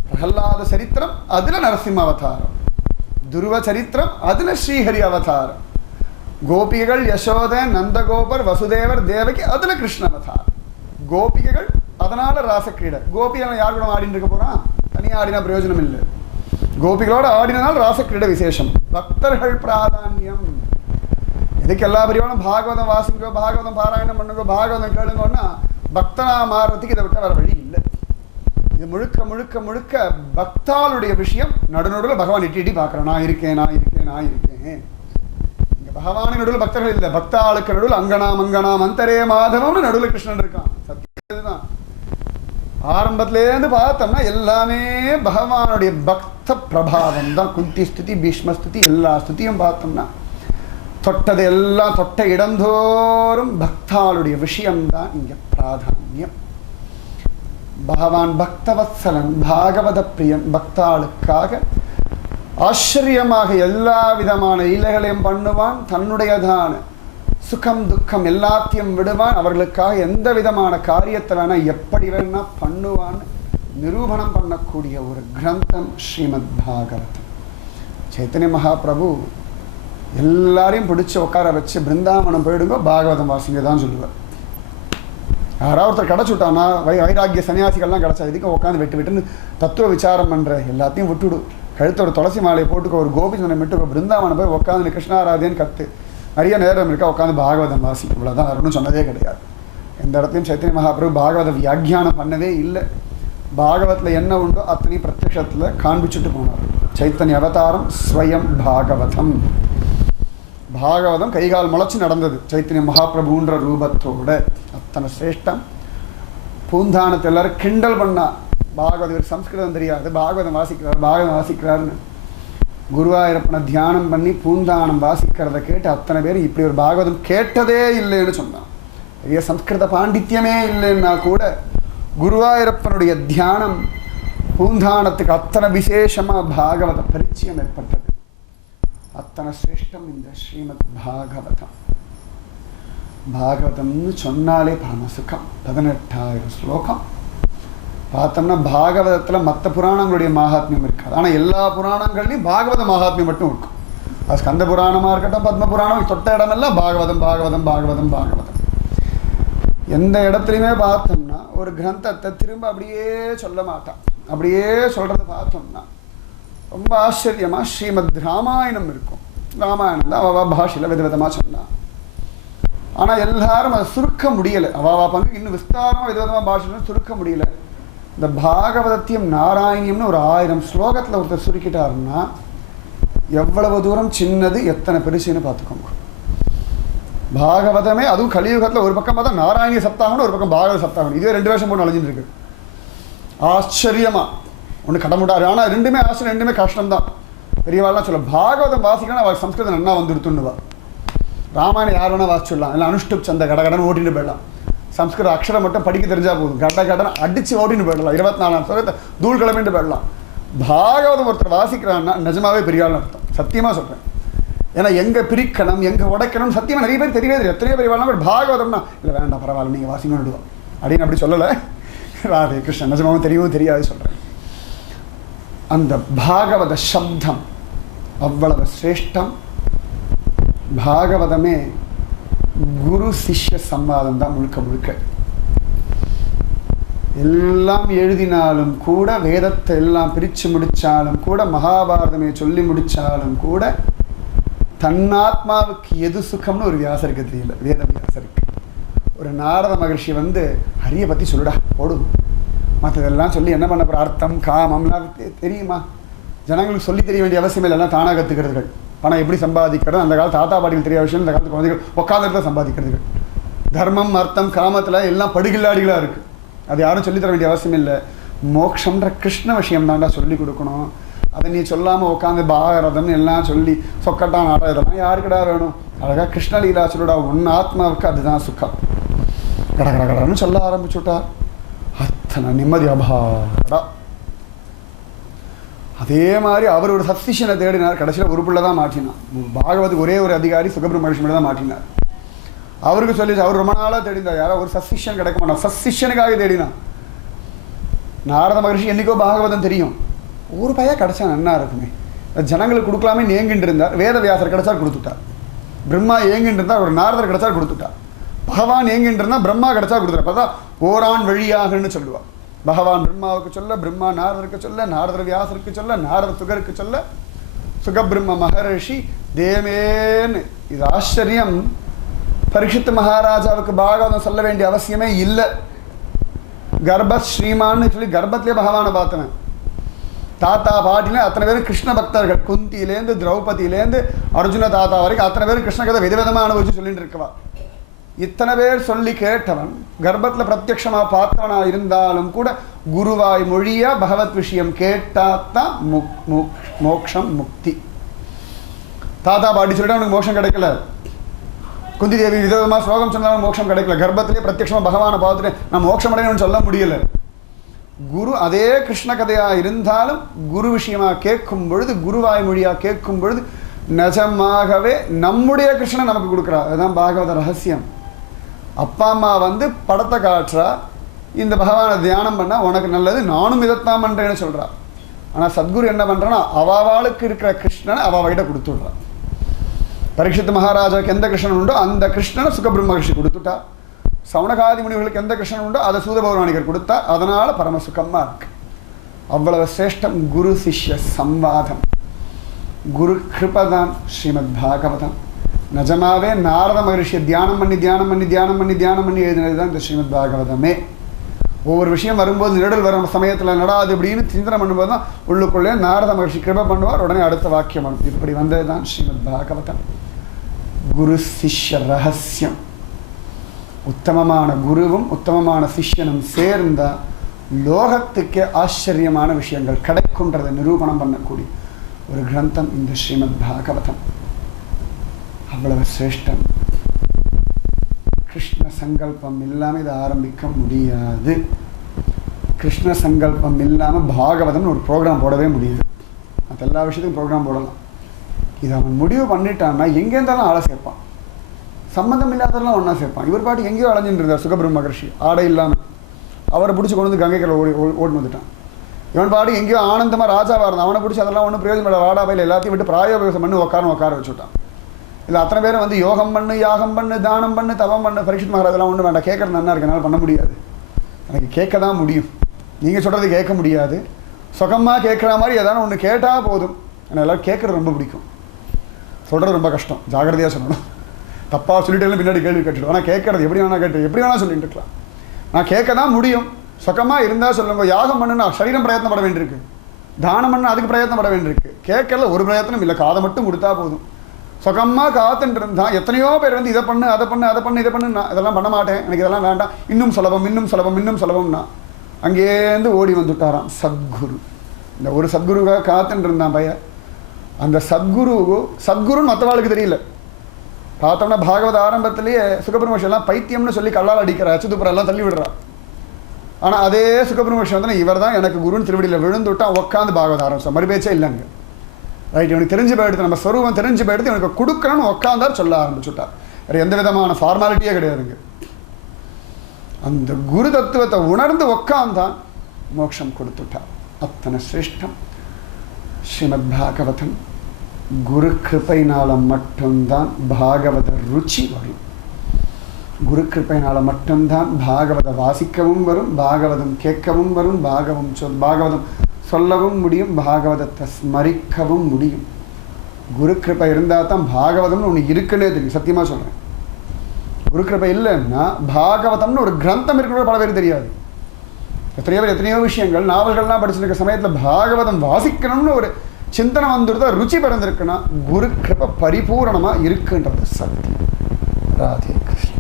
பிரகல்லாத சரித்திரம் அதில் நரசிம்ம அவதாரம், துருவ சரித்திரம் அதில் ஸ்ரீஹரி அவதாரம், கோபிகைகள் யசோத நந்தகோபர் வசுதேவர் தேவகி அதில் கிருஷ்ண அவதாரம். கோபிகைகள் அதனால ராசக்கிரீடை. கோபிகள் யார் கூட ஆடிட்டு இருக்க போறான்? தனியாக ஆடினா பிரயோஜனம் இல்லை. கோபிகளோட ஆடினால் ராசக்கிரீடை விசேஷம். பக்தர்கள் பிராதானியம். இதுக்கு எல்லா பிரிவானும் பாகவதம் வாசிங்கோ, பாகவதம் பாராயணம் பண்ணுங்கோ, பாகவதம் கேளுங்கன்னா பக்தனா மாறுறதுக்கு இதை விட்ட வேற வழி இல்லை. இது முழுக்க முழுக்க முழுக்க பக்தாளுடைய விஷயம். நடுநடுவில் பகவான் இட்டி பார்க்குறேன், நான் இருக்கேன் நான் இருக்கேன் நான் இருக்கேன். இங்கே பகவானுக்கு நடுவில் பக்தர்கள் இல்லை, பக்தாளுக்கு நடுவில் அங்கனாம் அங்கனாம் அந்தரே மாதவம்னு நடுவில் கிருஷ்ணன் இருக்கான். சத்தியம் தான். ஆரம்பத்திலேருந்து பார்த்தோம்னா எல்லாமே பகவானுடைய பக்த பிரபாவம் தான். குந்தி ஸ்துதி, பீஷ்ம ஸ்துதி, எல்லா ஸ்துதியும் பார்த்தோம்னா தொட்டது எல்லாம் தொட்ட இடந்தோறும் பக்தாளுடைய விஷயம்தான் இங்கே பிராதானியம். பகவான் பக்தவத்சலன், பாகவத பிரியன். பக்தாளுக்காக ஆச்சரியமாக எல்லா விதமான லீலைகளையும் பண்ணுவான். தன்னுடையதான சுகம் துக்கம் எல்லாத்தையும் விடுவான். அவர்களுக்காக எந்த விதமான காரியத்தை வேணா எப்படி வேணா பண்ணுவான்னு நிரூபணம் பண்ணக்கூடிய ஒரு கிரந்தம் ஸ்ரீமத் பாகவதம். சைத்தன்ய மகாபிரபு எல்லாரையும் பிடிச்சி உட்கார வச்சு பிருந்தாவனம் போயிடுங்க பாகவதம் வாசிங்க தான் சொல்லுவார். யாராவது ஒருத்தர் கிடச்சுட்டானா வைராக்கிய சன்னியாசிகள்லாம் கிடச்சா இதுக்கு உட்காந்து விட்டுன்னு தத்துவ விசாரம் பண்ணுற எல்லாத்தையும் விட்டுவிடு. கழுத்த ஒரு துளசி மாலையை போட்டுக்கோ, ஒரு கோபிச்சந்திரன் விட்டுக்கோ, பிருந்தாவனம் போய் உட்காந்து கிருஷ்ணாராதேன்னு கற்று நிறைய நேரம் இருக்கா உட்காந்து பாகவதம் வாசி. இவ்வளோதான் வரணும்னு சொன்னதே கிடையாது. எந்த இடத்தையும் சைத்தன்ய மகாபிரபு பாகவத வியாக்கியானம் பண்ணவே இல்லை. பாகவத்தில் என்ன உண்டோ அத்தனை பிரத்யக்ஷத்தில் காண்பிச்சுட்டு போனார். சைத்தன்ய அவதாரம் ஸ்வயம் பாகவதம். பாகவதம் கைகால் முளைச்சி நடந்தது சைத்தன்ய மகாபிரபுன்ற ரூபத்தோட. அத்தனை சிரேஷ்டம். பூந்தானத்தை எல்லாரும் கிண்டல் பண்ணா, பாகவத இவர் சம்ஸ்கிருதம் தெரியாது, பாகவதம் வாசிக்கிறாருன்னு. குருவாயூரப்பனை தியானம் பண்ணி பூந்தானம் வாசிக்கிறத கேட்டு அத்தனை பேர் இப்படி ஒரு பாகவதம் கேட்டதே இல்லைன்னு சொன்னான். பெரிய சம்ஸ்கிருத பாண்டித்யமே இல்லைன்னா கூட குருவாயூரப்பனுடைய தியானம் பூந்தானத்துக்கு அத்தனை விசேஷமாக பாகவத பரிச்சயம் ஏற்பட்டது. அத்தனை சிரேஷ்டம் இந்த ஸ்ரீமத் பாகவதம். பாகவதம்னு சொன்னாலே பரமசுகம். 18,000 ஸ்லோகம் பார்த்தோம்னா பாகவதத்தில் மற்ற புராணங்களுடைய மகாத்மியம் இருக்காது. ஆனால் எல்லா புராணங்கள்லையும் பாகவத மகாத்மியம் மட்டும் இருக்கும். அது ஸ்கந்த புராணமாக இருக்கட்டும், பத்ம புராணம், தொட்ட இடமெல்லாம் பாகவதம் பாகவதம் பாகவதம் பாகவதம். எந்த இடத்துலையுமே பார்த்தோம்னா ஒரு கிரந்தத்தை திரும்ப அப்படியே சொல்ல மாட்டான். அப்படியே சொல்கிறத பார்த்தோம்னா ரொம்ப ஆச்சரியமாக ஸ்ரீமத் ராமாயணம் இருக்கும். ராமாயணம் தான் அவா பாஷையில் விதவிதமாக சொன்னான். ஆனால் எல்லாரும் அதை சுருக்க முடியலை. அவாவா பங்கு இன்னும் விஸ்தாரமாக விதவிதமாக பாஷையில் சுருக்க முடியல. இந்த பாகவதத்தையும் நாராயணியம்னு ஒரு 1000 ஸ்லோகத்தில் ஒருத்தர் சுருக்கிட்டாருன்னா எவ்வளவு தூரம் சின்னது எத்தனை பெருசுன்னு பார்த்துக்கோங்க. பாகவதமே அதுவும் கலியுகத்தில் ஒரு பக்கம் பார்த்தா நாராயணிய சப்தாகம்னு ஒரு பக்கம் பாகவத சப்தாகம். இதே 2 வருஷம் போட்டு அழிஞ்சிட்டு இருக்கு. ஆச்சரியமாக ஒன்று கடமுடாரு. ஆனால் ரெண்டுமே ஆச்சரியம், ரெண்டுமே கஷ்டம்தான். பெரியவாள்லாம் சொல்ல பாகவதம் வாசிக்கணும் அவள் சம்ஸ்கிருதம் நல்லா வந்துடுத்துன்னுவா. ராமாயணம் யார் வேணால் வாசிச்சுடலாம், இல்லை அனுஷ்டுப் சந்த கடகடன்னு ஓட்டின்னு போயிடலாம். சம்ஸ்கிருத அக்ஷரம் மட்டும் படிக்க தெரிஞ்சால் போதும், கடன்னு அடித்து ஓட்டின்னு போயிடலாம். 24 ஸ்லோகத்தை தூள் கிளம்பிட்டு போயிடலாம். பாகவதம் ஒருத்தர் வாசிக்கிறான்னா நிஜமாவே பெரியாள்னு அர்த்தம். சத்தியமாக சொல்கிறேன். ஏன்னா எங்கே பிரிக்கணும் எங்கே உடைக்கணும் சத்தியமாக நிறைய பேர் தெரியவே தெரியும். எத்தனையோ பெரியவாள்னா ஒரு பாகவதம்னா இல்லை வேண்டாம் பரவாயில்ல நீங்கள் வாசிங்கன்னு விடுவோம் அப்படின்னு அப்படி சொல்லலை. ராதே கிருஷ்ணன் நிஜமாவும் தெரியவும் தெரியாது சொல்கிறேன். அந்த பாகவத சப்தம் அவ்வளவு சிரேஷ்டம். பாகவதமே குரு சிஷ்ய சம்வாதம் தான் முழுக்க முழுக்க. எல்லாம் எழுதினாலும் கூட, வேதத்தை எல்லாம் பிரித்து முடித்தாலும் கூட, மகாபாரதமே சொல்லி முடித்தாலும் கூட தன்னாத்மாவுக்கு எது சுகம்னு ஒரு வியாசருக்கு தெரியல. வேத வியாசருக்கு ஒரு நாரத மகர்ஷி வந்து ஹரியை பற்றி சொல்லுடா போடும், மற்றதெல்லாம் சொல்லி என்ன பண்ண போகிற, அர்த்தம் காமம்லாம் தெரியுமா, ஜனங்களுக்கு சொல்லி தெரிய வேண்டிய அவசியம் இல்லைன்னா தானாக கற்றுக்கிறதுகள். பணம் எப்படி சம்பாதிக்கிறது அந்த காலத்து தாத்தா பாட்டிகள் தெரிய விஷயம் இந்த காலத்து குழந்தைகள் உட்காந்துட்டு தான் சம்பாதிக்கிறதுகள். தர்மம் அர்த்தம் காமத்தில் எல்லாம் படுகில்லாடிகளாக இருக்குது. அது யாரும் சொல்லித்தர வேண்டிய அவசியம் இல்லை. மோக்ஷன்ற கிருஷ்ண விஷயம் தாண்டா சொல்லி கொடுக்கணும். அதை நீ சொல்லாமல் உட்காந்து பாரதம் எல்லாம் சொல்லி சொக்கட்டான் ஆட இதெல்லாம் யாருக்கடா வேணும். அழகாக கிருஷ்ணலீலா சொல்லுடா, ஒன்று ஆத்மாவுக்கு அதுதான் சுக்கம். கடன்னு சொல்ல ஆரம்பிச்சுட்டா அத்தனை நிம்மதி அபாடா. அதே மாதிரி அவர் ஒரு சத்சிஷனை தேடினார். கடைசியில் ஒரு பிள்ளை தான் மாற்றினார். பாகவதுக்கு ஒரே ஒரு அதிகாரி சுகபிரமணியம் தான் மாற்றினார். அவருக்கு சொல்லி அவர் ரொம்ப நாளாக தேடினார். யாரோ ஒரு சத்சிஷன் கிடைக்க மாட்டான், சத்சிஷனுக்காக தேடினான். நாரத மகர்ஷி என்றைக்கோ பாகவதம் தெரியும், ஒரு பையன் கிடைச்சா நன்னா இருக்குமே, ஜனங்களுக்கு கொடுக்கலாமே ஏங்கிட்டு இருந்தார். வேத வியாசர் கிடைச்சார் கொடுத்துட்டார். பிரம்மா ஏங்கிட்டு இருந்தார், ஒரு நாரதர் கிடைச்சார் கொடுத்துட்டார். பகவான் ஏங்கிட்டு இருந்தால் பிரம்மா கிடைச்சா கொடுத்துட்டார். பார்த்தா ஓரான் வழியாகன்னு சொல்லுவாள். பகவான் பிரம்மாவுக்கு சொல்ல, பிரம்மா நாரதருக்கு சொல்ல, நாரதர் வியாசருக்கு சொல்ல, நாரதர் சுகருக்கு சொல்ல, சுகபிரம்ம மகரிஷி தேமேன்னு. இது ஆச்சரியம். பரீட்சித் மகாராஜாவுக்கு பாகவதம் சொல்ல வேண்டிய அவசியமே இல்லை. கர்ப்பத் ஸ்ரீமான்னு சொல்லி கர்ப்பத்திலே பகவானை பார்த்தவன். தாத்தா பாட்டிலே அத்தனை பேரும் கிருஷ்ண பக்தர்கள். குந்தியிலேருந்து திரௌபதியிலேருந்து அர்ஜுன தாத்தா வரைக்கும் அத்தனை பேரும் கிருஷ்ண கதை விதவிதமாக அனுபவிச்சு சொல்லிட்டு இருக்கவா. இத்தனை பேர் சொல்லி கேட்டவன், கர்ப்பத்தில் பிரத்யக்ஷமாக பார்த்தவனா இருந்தாலும் கூட குருவாய் மொழியா பகவத் விஷயம் கேட்டாத்தான் மோக்ஷம் முக்தி. தாத்தா பாட்டி சொல்லிட்டு அவனுக்கு மோட்சம் கிடைக்கல. குந்தி தேவி விதவிதமாக ஸ்லோகம் சொன்னாலும் மோட்சம் கிடைக்கல. கர்ப்பத்திலே பிரத்யக்ஷமாக பகவானை பார்த்துட்டு நான் மோட்சம் அடையணும்னு சொல்ல முடியல. குரு அதே கிருஷ்ண கதையாக இருந்தாலும் குரு விஷயமாக கேட்கும் பொழுது, குருவாய் மொழியாக கேட்கும் பொழுது நிஜமாகவே நம்முடைய கிருஷ்ணன் நமக்கு கொடுக்குறா. அதுதான் பாகவத ரகசியம். அப்பா அம்மா வந்து படத்தை காட்டுறா, இந்த பகவானை தியானம் பண்ணால் உனக்கு நல்லது, நானும் இதைத்தான் பண்ணுறேன்னு சொல்கிறா. ஆனால் சத்குரு என்ன பண்ணுறான்னா அவாளுக்கு இருக்கிற கிருஷ்ணனை அவகிட்ட கொடுத்துடுறா. பரீட்சித் மகாராஜாவுக்கு எந்த கிருஷ்ணன் உண்டோ அந்த கிருஷ்ணனை சுகபிரம்ம மகர்ஷி கொடுத்துட்டா. சவுனகாதி முனிவர்களுக்கு எந்த கிருஷ்ணன் உண்டோ அதை சூத பௌராணிகர் கொடுத்தா, அதனால பரமசுகமா இருக்கு. அவ்வளவு சிரேஷ்டம் குரு சிஷ்ய சம்வாதம், குரு கிருபதான் ஸ்ரீமத் பாகவதம். நிஜமாவே நாரத மகரிஷியை தியானம் பண்ணி தியானம் பண்ணி தியானம் பண்ணி தியானம் பண்ணி எழுதினது தான் இந்த ஸ்ரீமத் பாகவதமே. ஒவ்வொரு விஷயம் வரும்போது நிழல் வரும் சமயத்தில் நடாது அப்படின்னு சிந்தனை பண்ணும்போது தான் உள்ளுக்குள்ளே நாரத மகர்ஷி கிருபை பண்ணுவார், உடனே அடுத்த வாக்கியம் வரும். இப்படி வந்தது தான் ஸ்ரீமத் பாகவதம். குரு சிஷ்ய ரகசியம். உத்தமமான குருவும் உத்தமமான சிஷ்யனும் சேர்ந்தா லோகத்துக்கே ஆச்சரியமான விஷயங்கள் கிடைக்குன்றதை நிரூபணம் பண்ணக்கூடிய ஒரு கிரந்தம் இந்த ஸ்ரீமத் பாகவதம். அவ்வளவு சிரேஷ்டம். கிருஷ்ண சங்கல்பம் இல்லாமல் இதை ஆரம்பிக்க முடியாது. கிருஷ்ண சங்கல்பம் இல்லாமல் பாகவதம்னு ஒரு ப்ரோக்ராம் போடவே முடியாது. மற்ற எல்லா விஷயத்துக்கும் ப்ரோக்ராம் போடலாம். இதை அவன் முடிவு பண்ணிட்டான்னா எங்கே இருந்தாலும் ஆளை சேர்ப்பான், சம்மந்தம் இல்லாததெல்லாம் ஒன்றா சேர்ப்பான். இவர் பாட்டு எங்கேயோ அலைஞ்சிட்டு இருந்தார் சுகபிரம்ம மகர்ஷி, ஆடை இல்லாமல். அவரை பிடிச்சி கொண்டு வந்து கங்கைக்கரை ஓடி வந்துட்டான். இவன் பாடு எங்கேயோ ஆனந்தமாக ராஜாவாக இருந்தான். அவனை பிடிச்சி அதெல்லாம் ஒன்றும் பிரயோஜனம் இல்லை, வாடாபையில் எல்லாத்தையும் விட்டு பிராயோபவேசம் பண்ணி உட்கார வச்சுட்டான். இல்லை அத்தனை பேரும் வந்து யோகம் பண்ணு, யாகம் பண்ணு, தானம் பண்ணு, தவம் பண்ணு, பரீட்சித் மகாராஜெல்லாம் ஒன்றும் வேண்டாம், கேட்குறது நல்லா இருக்கனால பண்ண முடியாது. எனக்கு கேட்க தான் முடியும், நீங்கள் சொல்கிறது கேட்க முடியாது. சுகமாக கேட்குற மாதிரி ஏதாவது ஒன்று கேட்டால் போதும். எனக்கு எல்லோரும் கேட்குறது ரொம்ப பிடிக்கும், சொல்கிறது ரொம்ப கஷ்டம். ஜாகிரதையாக சொல்லணும். தப்பாக சொல்லிட்டு பின்னாடி கேள்வி கேட்டுட்டு, ஆனால் கேட்குறது எப்படி வேணால் கேட்டு எப்படி வேணால் சொல்லிட்டு இருக்கலாம். நான் கேட்க தான் முடியும். சுகமாக இருந்தால் சொல்லுங்க. யாகம் பண்ணுன்னா சரீரம் பிரயத்னப்பட வேண்டியிருக்கு, தானம் பண்ண அதுக்கு பிரயத்னப்பட வேண்டியிருக்கு. கேட்கல ஒரு பிரயத்தனம் இல்லை, காதை மட்டும் கொடுத்தா போதும். சுகமாக காத்துட்டு இருந்தால் எத்தனையோ பேர் வந்து இதை பண்ணு அதை பண்ணு அதை பண்ணு இதை பண்ணு, நான் இதெல்லாம் பண்ண மாட்டேன், எனக்கு இதெல்லாம் வேண்டாம், இன்னும் சுலபம் இன்னும் சுலபம் இன்னும் சுலபம்னா அங்கேருந்து ஓடி வந்துட்டாராம் சத்குரு. இந்த ஒரு சத்குருவாக காத்துட்டு இருந்தான் பையன். அந்த சத்குருன்னு மற்றவாளுக்கு தெரியல. பார்த்தோம்னா பாகவத ஆரம்பத்திலேயே சுகபிரமஹர்ஷி எல்லாம் பைத்தியம்னு சொல்லி கல்லால் அடிக்கிற அச்சுதுப்புறம் எல்லாம் தள்ளி விடுறா. ஆனால் அதே சுகபிரமஹர்ஷி வந்து இவர் தான் எனக்கு குருன்னு திருவடியில் விழுந்து விட்டா உட்காந்து பாகவத ஆரம்பிச்சான். மறுபேச்சே இல்லைங்க. ரைட், இவனுக்கு தெரிஞ்சு போயிடுது, நம்ம ஸ்வரூபம் தெரிஞ்சு போயிடுது, இவனுக்கு கொடுக்கணும்னு உட்காந்தார், சொல்ல ஆரம்பிச்சுட்டார். வேறு எந்த விதமான ஃபார்மாலிட்டியே கிடையாதுங்க. அந்த குரு தத்துவத்தை உணர்ந்து உட்காந்தான், மோட்சம் கொடுத்துட்டார். அத்தனை சிரேஷ்டம் ஸ்ரீமத் பாகவதம். குரு கிருப்பையினால் மட்டும்தான் பாகவத ருச்சி வரும். குரு கிருப்பையினால் மட்டும்தான் பாகவத வாசிக்கவும் வரும், பாகவதம் கேட்கவும் வரும், பாகவதம் சொல்லவும் முடியும், பாகவதத்தை ஸ்மரிக்கவும் முடியும். குரு கிருப்பை இருந்தால் தான் பாகவதம்னு ஒன்று இருக்குன்னே தெரியும். சத்தியமாக சொல்கிறேன். குரு கிருப்பை இல்லைன்னா பாகவதம்னு ஒரு கிரந்தம் இருக்கிற பல பேர் தெரியாது. எத்தனையோ விஷயங்கள் நாவல்கள்லாம் படிச்சிருக்க சமயத்தில் பாகவதம் வாசிக்கணும்னு ஒரு சிந்தனை வந்துடுதா, ருச்சி பிறந்திருக்குன்னா குரு கிருபை பரிபூரணமாக இருக்குன்றது சத்தியம். ராதே கிருஷ்ண.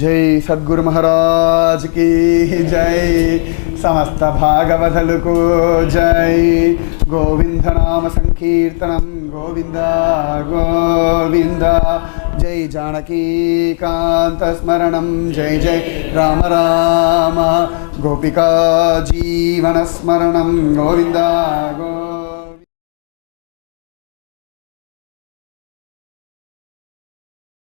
ஜெய் சத்குரு மகாராஜ் கி ஜெய். समस्त भागवतलुको जय. गोविंद नाम संकीर्तनम गोविंदा गोविंदा. जय जानकी कांत स्मरणम जय जय राम राम. गोपिका जीवन स्मरणम गोविंदा